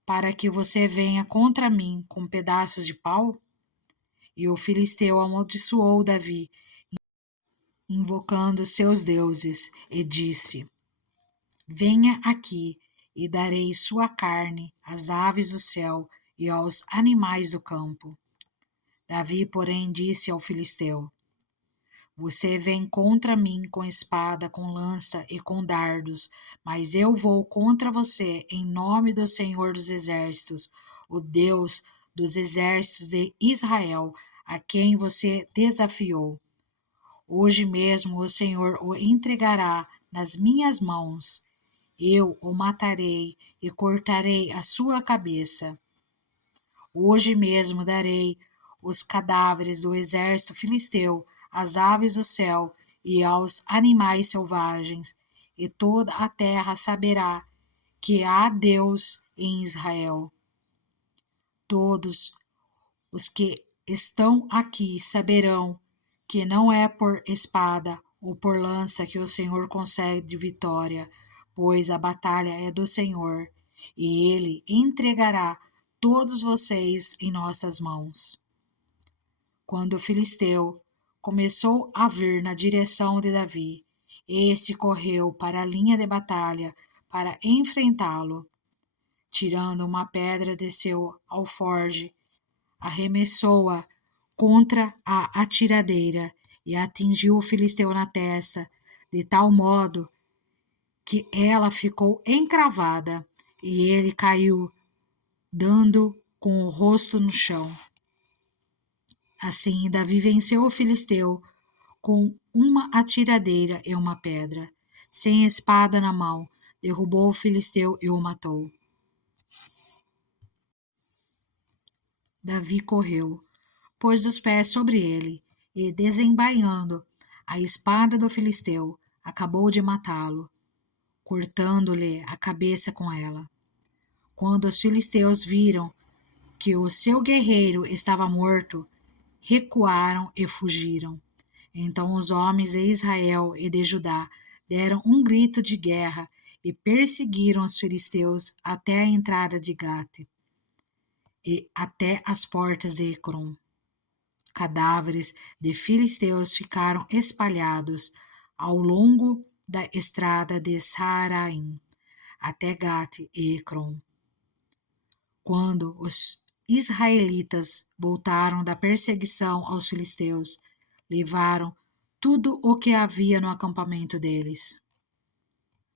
para que você venha contra mim com pedaços de pau? E o filisteu amaldiçoou Davi, invocando seus deuses, e disse: Venha aqui, e darei sua carne às aves do céu e aos animais do campo. Davi, porém, disse ao filisteu: Você vem contra mim com espada, com lança e com dardos, mas eu vou contra você em nome do Senhor dos Exércitos, o Deus dos exércitos de Israel, a quem você desafiou. Hoje mesmo o Senhor o entregará nas minhas mãos. Eu o matarei e cortarei a sua cabeça. Hoje mesmo darei os cadáveres do exército filisteu às aves do céu e aos animais selvagens, e toda a terra saberá que há Deus em Israel. Todos os que estão aqui saberão que não é por espada ou por lança que o Senhor concede vitória, pois a batalha é do Senhor, e ele entregará todos vocês em nossas mãos. Quando o filisteu começou a vir na direção de Davi, este correu para a linha de batalha para enfrentá-lo. Tirando uma pedra de seu alforje, arremessou-a contra a atiradeira e atingiu o filisteu na testa, de tal modo que ela ficou encravada e ele caiu, dando com o rosto no chão. Assim, Davi venceu o filisteu com uma atiradeira e uma pedra. Sem espada na mão, derrubou o filisteu e o matou. Davi correu, pôs os pés sobre ele e, desembainhando a espada do filisteu, acabou de matá-lo, cortando-lhe a cabeça com ela. Quando os filisteus viram que o seu guerreiro estava morto, recuaram e fugiram. Então os homens de Israel e de Judá deram um grito de guerra e perseguiram os filisteus até a entrada de Gate e até as portas de Ecrom. Cadáveres de filisteus ficaram espalhados ao longo da estrada de Saaraim até Gate e Ecrom. Quando os israelitas voltaram da perseguição aos filisteus, levaram tudo o que havia no acampamento deles.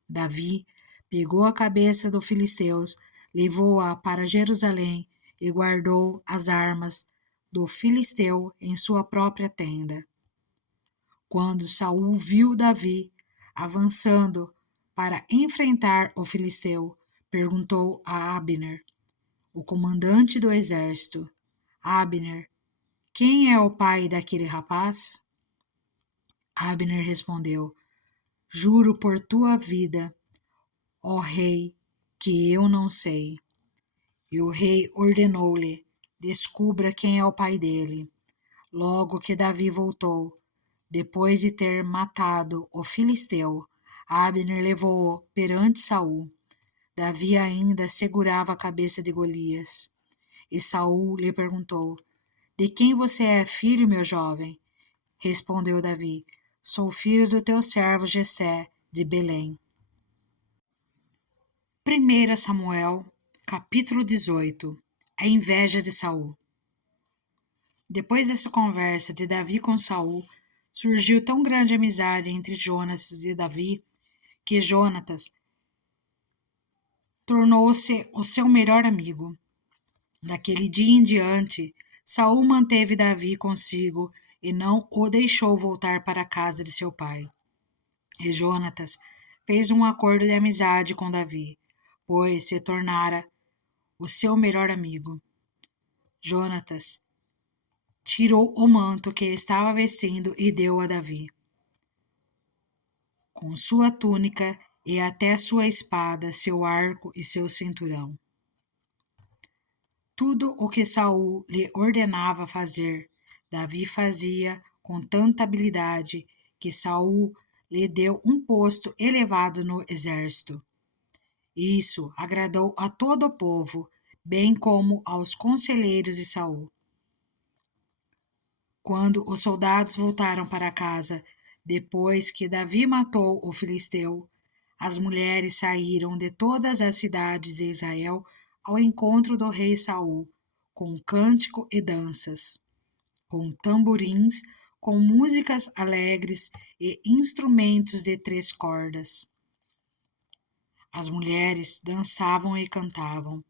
Davi pegou a cabeça dos filisteus, levou-a para Jerusalém e guardou as armas do filisteu em sua própria tenda. Quando Saul viu Davi avançando para enfrentar o filisteu, perguntou a Abner, o comandante do exército: Abner, quem é o pai daquele rapaz? Abner respondeu: Juro por tua vida, ó rei, que eu não sei. E o rei ordenou-lhe: Descubra quem é o pai dele. Logo que Davi voltou, depois de ter matado o filisteu, Abner levou-o perante Saul. Davi ainda segurava a cabeça de Golias. E Saul lhe perguntou: De quem você é filho, meu jovem? Respondeu Davi: Sou filho do teu servo Jessé, de Belém. 1 Samuel, capítulo 18. A inveja de Saul. Depois dessa conversa de Davi com Saul, surgiu tão grande amizade entre Jonatas e Davi, que Jonatas tornou-se o seu melhor amigo. Daquele dia em diante, Saul manteve Davi consigo e não o deixou voltar para a casa de seu pai. E Jonatas fez um acordo de amizade com Davi, pois se tornara o seu melhor amigo. Jonatas tirou o manto que estava vestindo e deu a Davi, com sua túnica e até sua espada, seu arco e seu cinturão. Tudo o que Saul lhe ordenava fazer, Davi fazia com tanta habilidade que Saul lhe deu um posto elevado no exército. Isso agradou a todo o povo, bem como aos conselheiros de Saul. Quando os soldados voltaram para casa, depois que Davi matou o filisteu, as mulheres saíram de todas as cidades de Israel ao encontro do rei Saul, com cântico e danças, com tamborins, com músicas alegres e instrumentos de 3 cordas. As mulheres dançavam e cantavam.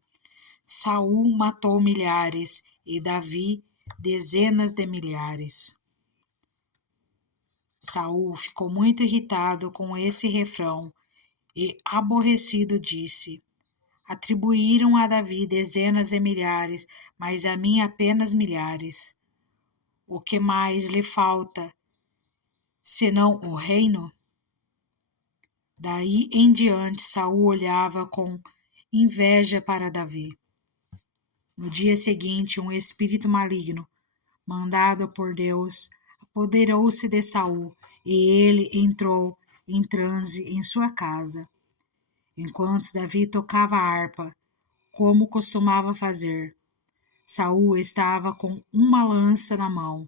Saul matou milhares e Davi dezenas de milhares. Saul ficou muito irritado com esse refrão e, aborrecido, disse: Atribuíram a Davi dezenas de milhares, mas a mim apenas milhares. O que mais lhe falta, senão o reino? Daí em diante, Saul olhava com inveja para Davi. No dia seguinte, um espírito maligno, mandado por Deus, apoderou-se de Saul, e ele entrou em transe em sua casa. Enquanto Davi tocava a harpa, como costumava fazer, Saul estava com uma lança na mão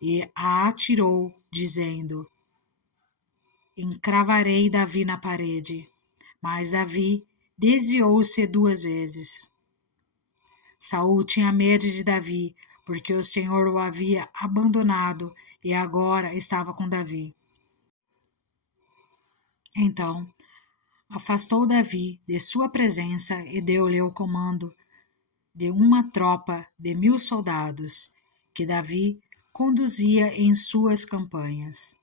e a atirou, dizendo: Encravarei Davi na parede. Mas Davi desviou-se 2 vezes. Saul tinha medo de Davi, porque o Senhor o havia abandonado e agora estava com Davi. Então, afastou Davi de sua presença e deu-lhe o comando de uma tropa de 1000 soldados, que Davi conduzia em suas campanhas.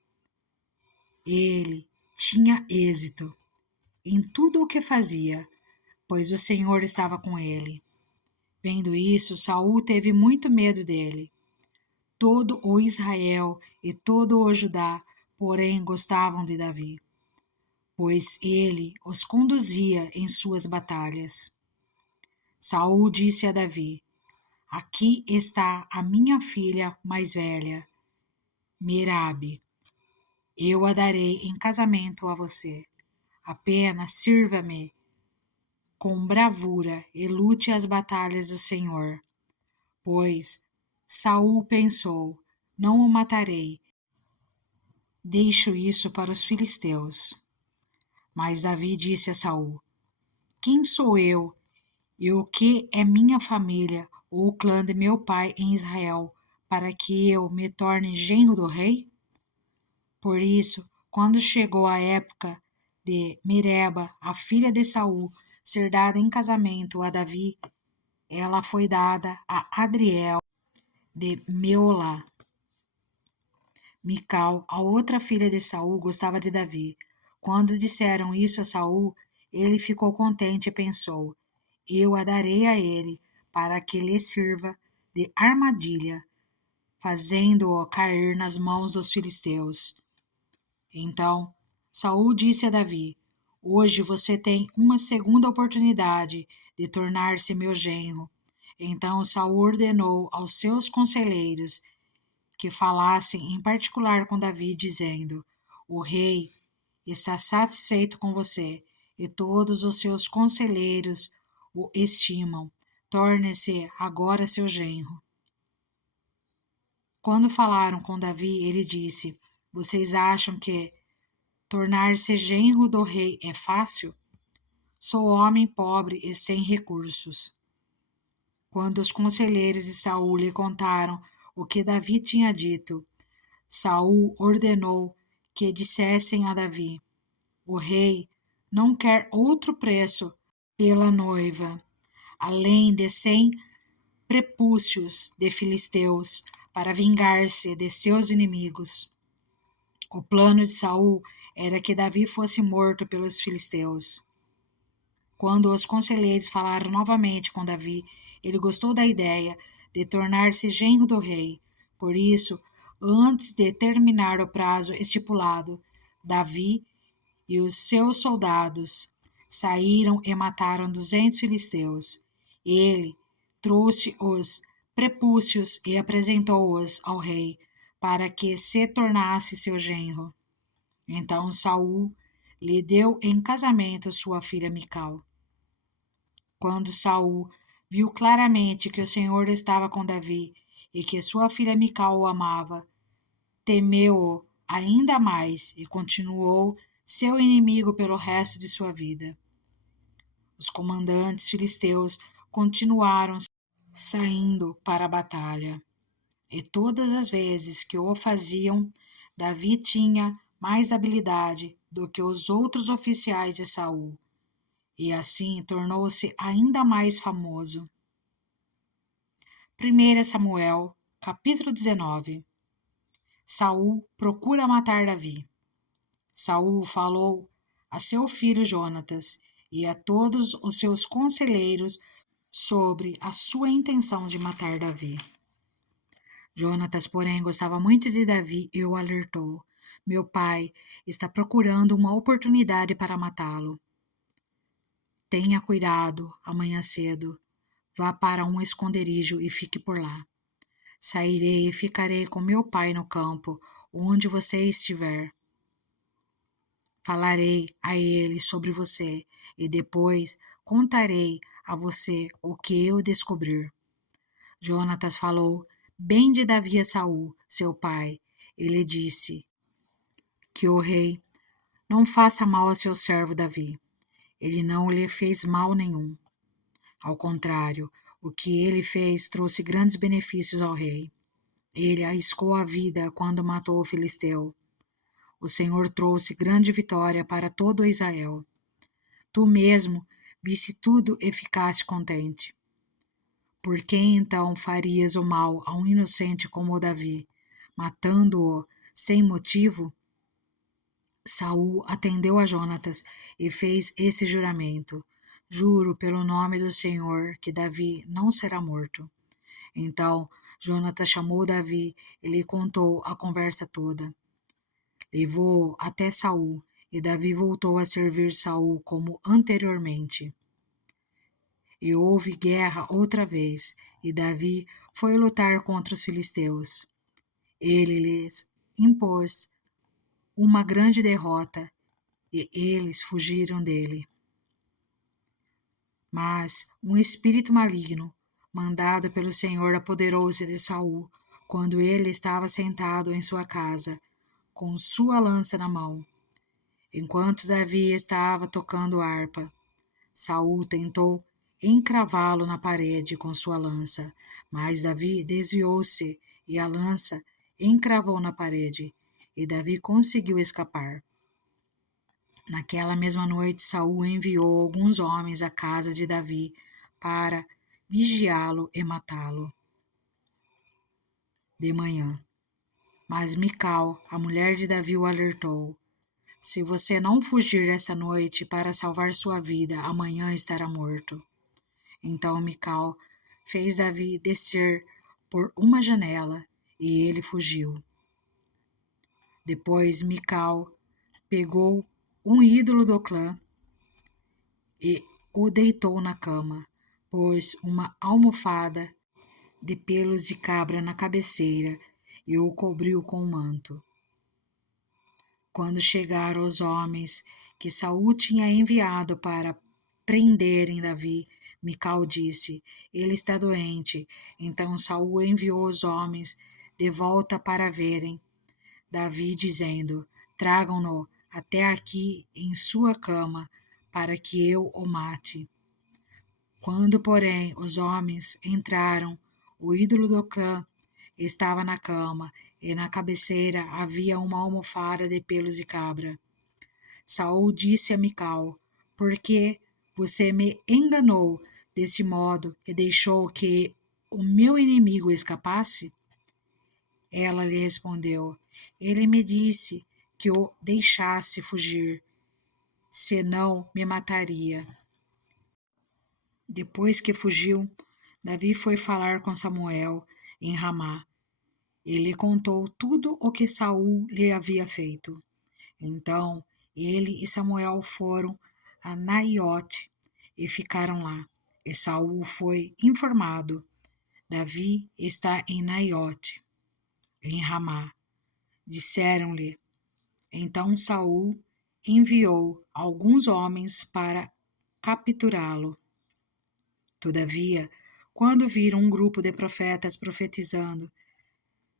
Ele tinha êxito em tudo o que fazia, pois o Senhor estava com ele. Vendo isso, Saul teve muito medo dele. Todo o Israel e todo o Judá, porém, gostavam de Davi, pois ele os conduzia em suas batalhas. Saul disse a Davi: Aqui está a minha filha mais velha, Merabe. Eu a darei em casamento a você. Apenas sirva-me com bravura e lute as batalhas do Senhor. Pois Saul pensou: não o matarei, deixo isso para os filisteus. Mas Davi disse a Saul: quem sou eu e o que é minha família ou o clã de meu pai em Israel, para que eu me torne genro do rei? Por isso, quando chegou a época de Mereba, a filha de Saul, ser dada em casamento a Davi, ela foi dada a Adriel de Meolá. Mical, a outra filha de Saul, gostava de Davi. Quando disseram isso a Saul, ele ficou contente e pensou: eu a darei a ele, para que lhe sirva de armadilha, fazendo-o cair nas mãos dos filisteus. Então Saul disse a Davi: hoje você tem uma segunda oportunidade de tornar-se meu genro. Então Saul ordenou aos seus conselheiros que falassem em particular com Davi, dizendo: o rei está satisfeito com você, e todos os seus conselheiros o estimam. Torne-se agora seu genro. Quando falaram com Davi, ele disse: vocês acham que tornar-se genro do rei é fácil? Sou homem pobre e sem recursos. Quando os conselheiros de Saul lhe contaram o que Davi tinha dito, Saul ordenou que dissessem a Davi: o rei não quer outro preço pela noiva, além de 100 prepúcios de filisteus, para vingar-se de seus inimigos. O plano de Saul era que Davi fosse morto pelos filisteus. Quando os conselheiros falaram novamente com Davi, ele gostou da ideia de tornar-se genro do rei. Por isso, antes de terminar o prazo estipulado, Davi e os seus soldados saíram e mataram 200 filisteus. Ele trouxe os prepúcios e apresentou-os ao rei, para que se tornasse seu genro. Então Saul lhe deu em casamento sua filha Mical. Quando Saul viu claramente que o Senhor estava com Davi e que sua filha Mical o amava, temeu-o ainda mais e continuou seu inimigo pelo resto de sua vida. Os comandantes filisteus continuaram saindo para a batalha, e todas as vezes que o faziam, Davi tinha mais habilidade do que os outros oficiais de Saul, e assim tornou-se ainda mais famoso. 1 Samuel, capítulo 19. Saul procura matar Davi. Saul falou a seu filho Jonatas e a todos os seus conselheiros sobre a sua intenção de matar Davi. Jonatas, porém, gostava muito de Davi e o alertou: meu pai está procurando uma oportunidade para matá-lo. Tenha cuidado, amanhã cedo. Vá para um esconderijo e fique por lá. Sairei e ficarei com meu pai no campo, onde você estiver. Falarei a ele sobre você e depois contarei a você o que eu descobrir. Jonatas falou bem de Davi a Saul, seu pai. Ele disse que o rei não faça mal a seu servo Davi. Ele não lhe fez mal nenhum. Ao contrário, o que ele fez trouxe grandes benefícios ao rei. Ele arriscou a vida quando matou o filisteu. O Senhor trouxe grande vitória para todo Israel. Tu mesmo viste tudo e ficaste contente. Por que então farias o mal a um inocente como Davi, matando-o sem motivo? Saul atendeu a Jonatas e fez este juramento: Juro pelo nome do Senhor que Davi não será morto. Então Jonatas chamou Davi e lhe contou a conversa toda. Levou-o até Saul, e Davi voltou a servir Saul como anteriormente. E houve guerra outra vez, e Davi foi lutar contra os filisteus. Ele lhes impôs uma grande derrota, e eles fugiram dele. Mas um espírito maligno, mandado pelo Senhor, apoderou-se de Saul, quando ele estava sentado em sua casa, com sua lança na mão. Enquanto Davi estava tocando harpa, Saul tentou encravá-lo na parede com sua lança, mas Davi desviou-se e a lança encravou na parede, e Davi conseguiu escapar. Naquela mesma noite, Saul enviou alguns homens à casa de Davi para vigiá-lo e matá-lo de manhã. Mas Mical, a mulher de Davi, o alertou: se você não fugir esta noite para salvar sua vida, amanhã estará morto. Então Mical fez Davi descer por uma janela e ele fugiu. Depois Mical pegou um ídolo do clã e o deitou na cama, pôs uma almofada de pelos de cabra na cabeceira e o cobriu com um manto. Quando chegaram os homens que Saul tinha enviado para prenderem Davi, Mical disse: ele está doente. Então Saul enviou os homens de volta para verem Davi, dizendo: tragam-no até aqui em sua cama, para que eu o mate. Quando, porém, os homens entraram, o ídolo do clã estava na cama, e na cabeceira havia uma almofada de pelos de cabra. Saul disse a Mical: por que você me enganou desse modo e deixou que o meu inimigo escapasse? Ela lhe respondeu: ele me disse que o deixasse fugir, senão me mataria. Depois que fugiu, Davi foi falar com Samuel em Ramá. Ele contou tudo o que Saul lhe havia feito. Então ele e Samuel foram a Naiote e ficaram lá. E Saul foi informado: Davi está em Naiote, em Ramá. Disseram-lhe. Então Saul enviou alguns homens para capturá-lo. Todavia, quando viram um grupo de profetas profetizando,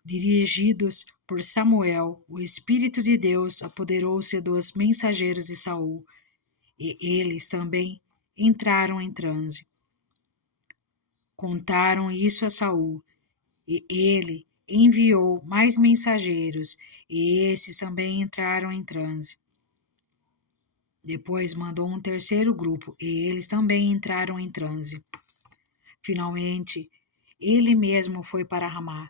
dirigidos por Samuel, o Espírito de Deus apoderou-se dos mensageiros de Saul, e eles também entraram em transe. Contaram isso a Saul, e ele enviou mais mensageiros, e esses também entraram em transe. Depois mandou um terceiro grupo, e eles também entraram em transe. Finalmente, ele mesmo foi para Ramá,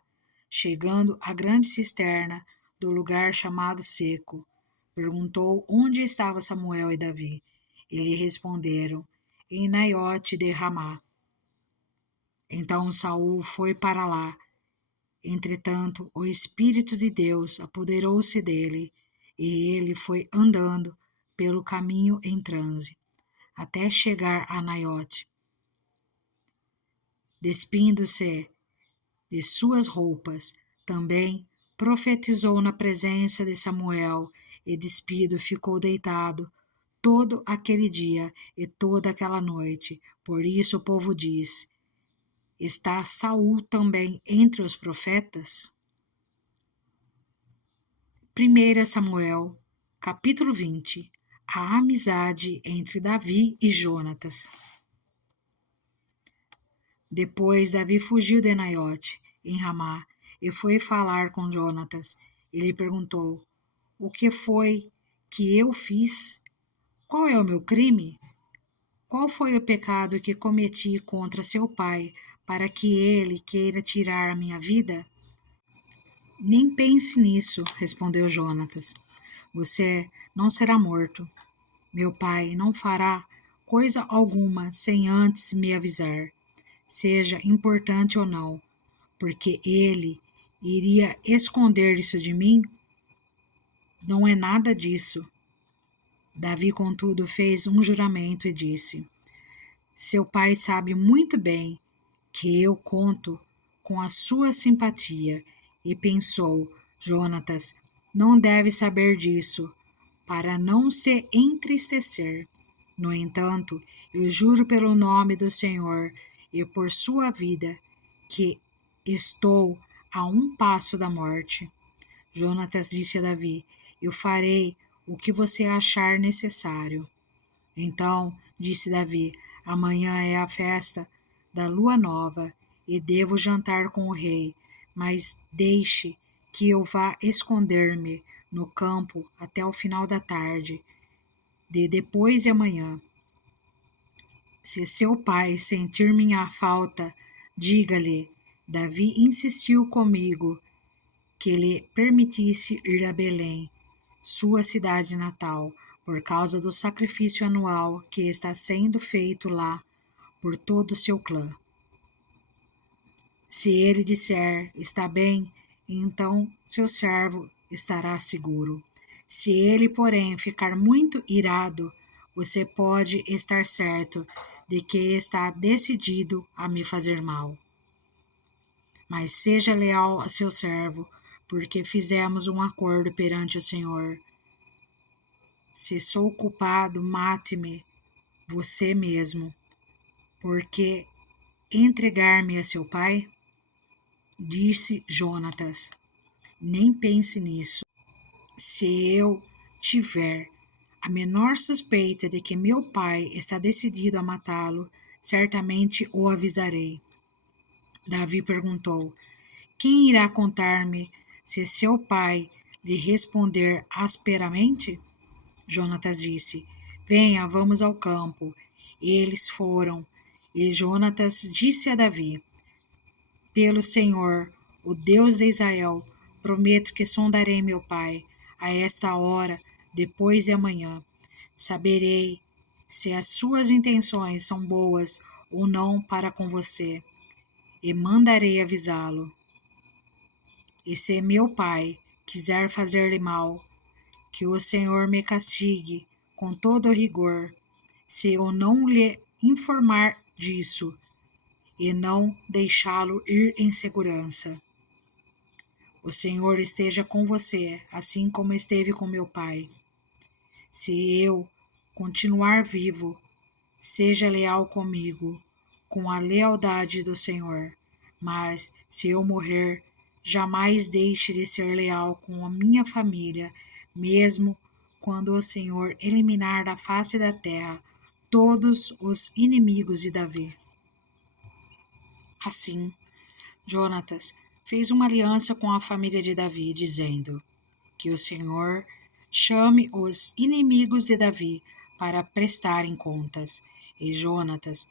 chegando à grande cisterna do lugar chamado Seco. Perguntou onde estava Samuel e Davi. E lhe responderam: em Naiote de Ramá. Então Saul foi para lá. Entretanto, o Espírito de Deus apoderou-se dele, e ele foi andando pelo caminho em transe, até chegar a Naiote. Despindo-se de suas roupas, também profetizou na presença de Samuel, e despido ficou deitado todo aquele dia e toda aquela noite. Por isso o povo diz: está Saul também entre os profetas? 1 Samuel, capítulo 20. A amizade entre Davi e Jonatas. Depois Davi fugiu de Naiote, em Ramá, e foi falar com Jonatas. Ele perguntou: o que foi que eu fiz? Qual é o meu crime? Qual foi o pecado que cometi contra seu pai, para que ele queira tirar a minha vida? Nem pense nisso, respondeu Jonatas. Você não será morto. Meu pai não fará coisa alguma sem antes me avisar, seja importante ou não, porque ele iria esconder isso de mim? Não é nada disso. Davi, contudo, fez um juramento e disse: Seu pai sabe muito bem que eu conto com a sua simpatia. E pensou: Jonatas não deve saber disso, para não se entristecer. No entanto, eu juro pelo nome do Senhor e por sua vida, que estou a um passo da morte. Jonatas disse a Davi: Eu farei o que você achar necessário. Então disse Davi: Amanhã é a festa da lua nova e devo jantar com o rei, mas deixe que eu vá esconder-me no campo até o final da tarde, de depois de amanhã. Se seu pai sentir minha falta, diga-lhe: Davi insistiu comigo que lhe permitisse ir a Belém, sua cidade natal, por causa do sacrifício anual que está sendo feito lá por todo o seu clã. Se ele disser, está bem, então seu servo estará seguro. Se ele, porém, ficar muito irado, você pode estar certo de que está decidido a me fazer mal. Mas seja leal a seu servo, porque fizemos um acordo perante o Senhor. Se sou culpado, mate-me você mesmo, porque entregar-me a seu pai? Disse Jonatas: Nem pense nisso. Se eu tiver a menor suspeita de que meu pai está decidido a matá-lo, certamente o avisarei. Davi perguntou: Quem irá contar-me se seu pai lhe responder asperamente? Jonatas disse: Venha, vamos ao campo. Eles foram, e Jonatas disse a Davi: Pelo Senhor, o Deus de Israel, prometo que sondarei meu pai a esta hora, depois de amanhã. Saberei se as suas intenções são boas ou não para com você, e mandarei avisá-lo. E se meu pai quiser fazer-lhe mal, que o Senhor me castigue com todo o rigor, se eu não lhe informar disso e não deixá-lo ir em segurança. O Senhor esteja com você, assim como esteve com meu pai. Se eu continuar vivo, seja leal comigo, com a lealdade do Senhor. Mas, se eu morrer, jamais deixe de ser leal com a minha família, mesmo quando o Senhor eliminar da face da terra todos os inimigos de Davi. Assim, Jonatas fez uma aliança com a família de Davi, dizendo: Que o Senhor chame os inimigos de Davi para prestarem contas. E Jonatas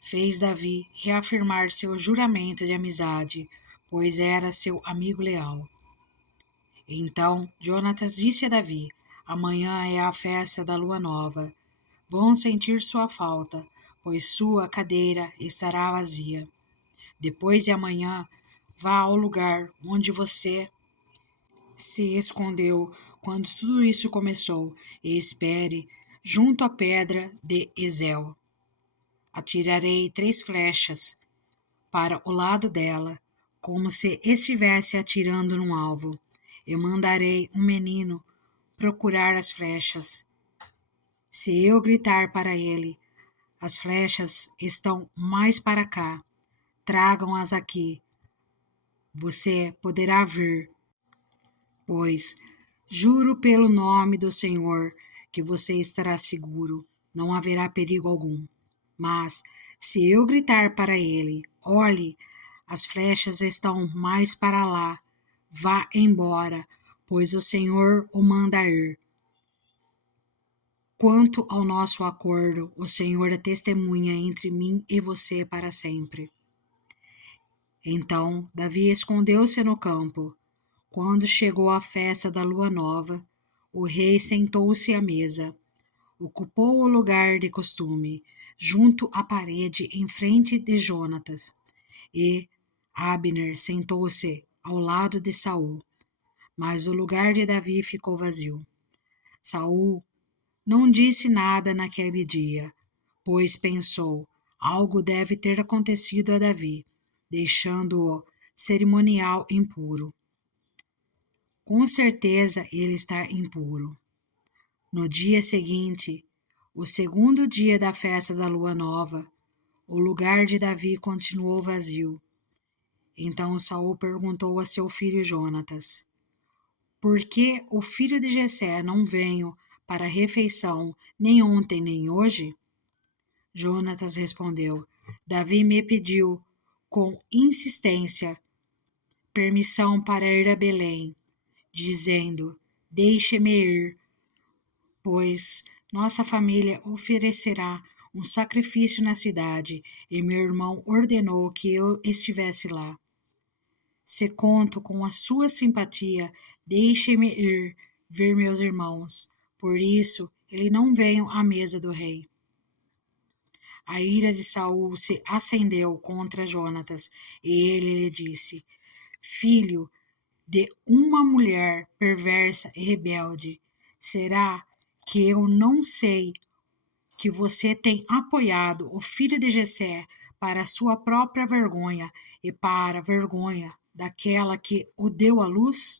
fez Davi reafirmar seu juramento de amizade, pois era seu amigo leal. Então Jonatas disse a Davi: Amanhã é a festa da lua nova. Vão sentir sua falta, pois sua cadeira estará vazia. Depois de amanhã, vá ao lugar onde você se escondeu quando tudo isso começou e espere junto à pedra de Ezel. Atirarei 3 flechas para o lado dela, como se estivesse atirando num alvo. E mandarei um menino procurar as flechas. Se eu gritar para ele: As flechas estão mais para cá, tragam-as aqui. Você poderá ver, pois juro pelo nome do Senhor que você estará seguro, não haverá perigo algum. Mas se eu gritar para ele: Olhe, as flechas estão mais para lá, vá embora, pois o Senhor o manda ir. Quanto ao nosso acordo, o Senhor é testemunha entre mim e você para sempre. Então Davi escondeu-se no campo. Quando chegou a festa da lua nova, o rei sentou-se à mesa. ocupou o lugar de costume, junto à parede em frente de Jonatas, e Abner sentou-se ao lado de Saul, mas o lugar de Davi ficou vazio. Saul não disse nada naquele dia, pois pensou: algo deve ter acontecido a Davi, deixando-o cerimonial impuro. Com certeza ele está impuro. No dia seguinte, o segundo dia da festa da lua nova, o lugar de Davi continuou vazio. Então Saul perguntou a seu filho Jonatas: por que o filho de Jessé não veio para a refeição nem ontem nem hoje? Jonatas respondeu: Davi me pediu com insistência permissão para ir a Belém, dizendo: deixe-me ir, pois nossa família oferecerá um sacrifício na cidade, e meu irmão ordenou que eu estivesse lá. Se conto com a sua simpatia, deixe-me ir ver meus irmãos. Por isso, ele não veio à mesa do rei. A ira de Saul se acendeu contra Jonatas, e ele lhe disse: filho de uma mulher perversa e rebelde, será que eu não sei que você tem apoiado o filho de Jessé para sua própria vergonha e para a vergonha daquela que o deu à luz?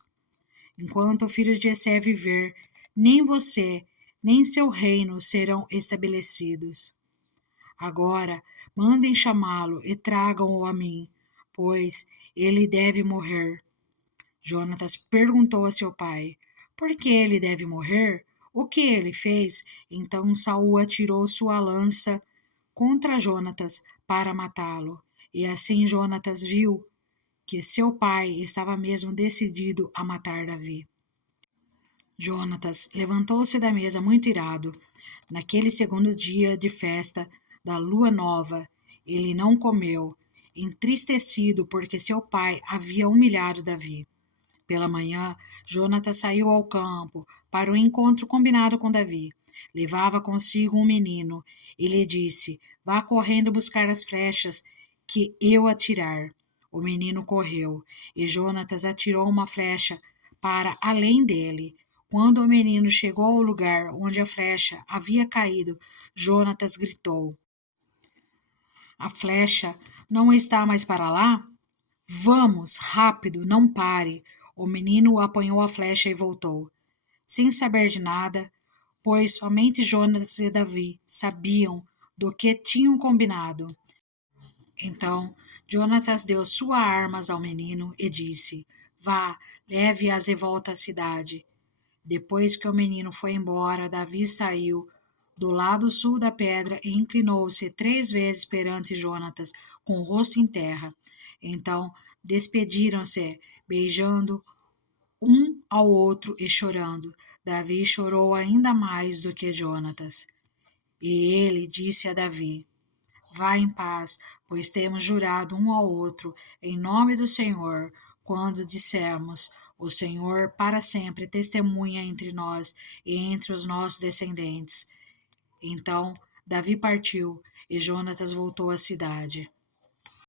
Enquanto o filho de Jessé viver, nem você, nem seu reino serão estabelecidos. Agora, mandem chamá-lo e tragam-o a mim, pois ele deve morrer. Jonatas perguntou a seu pai: por que ele deve morrer? O que ele fez? Então Saul atirou sua lança contra Jonatas para matá-lo. E assim Jonatas viu que seu pai estava mesmo decidido a matar Davi. Jonatas levantou-se da mesa muito irado. Naquele segundo dia de festa da lua nova, ele não comeu, entristecido porque seu pai havia humilhado Davi. Pela manhã, Jonatas saiu ao campo para o encontro combinado com Davi. Levava consigo um menino e lhe disse: vá correndo buscar as flechas que eu atirar. O menino correu e Jonatas atirou uma flecha para além dele. Quando o menino chegou ao lugar onde a flecha havia caído, Jonatas gritou: a flecha não está mais para lá? Vamos, rápido, não pare. O menino apanhou a flecha e voltou, sem saber de nada, pois somente Jonatas e Davi sabiam do que tinham combinado. Então Jonatas deu suas armas ao menino e disse: vá, leve-as de volta à cidade. Depois que o menino foi embora, Davi saiu do lado sul da pedra e inclinou-se 3 vezes perante Jonatas, com o rosto em terra. Então despediram-se, beijando um ao outro e chorando. Davi chorou ainda mais do que Jonatas. E ele disse a Davi: vá em paz, pois temos jurado um ao outro, em nome do Senhor, quando dissemos: o Senhor para sempre testemunha entre nós e entre os nossos descendentes. Então Davi partiu e Jonatas voltou à cidade.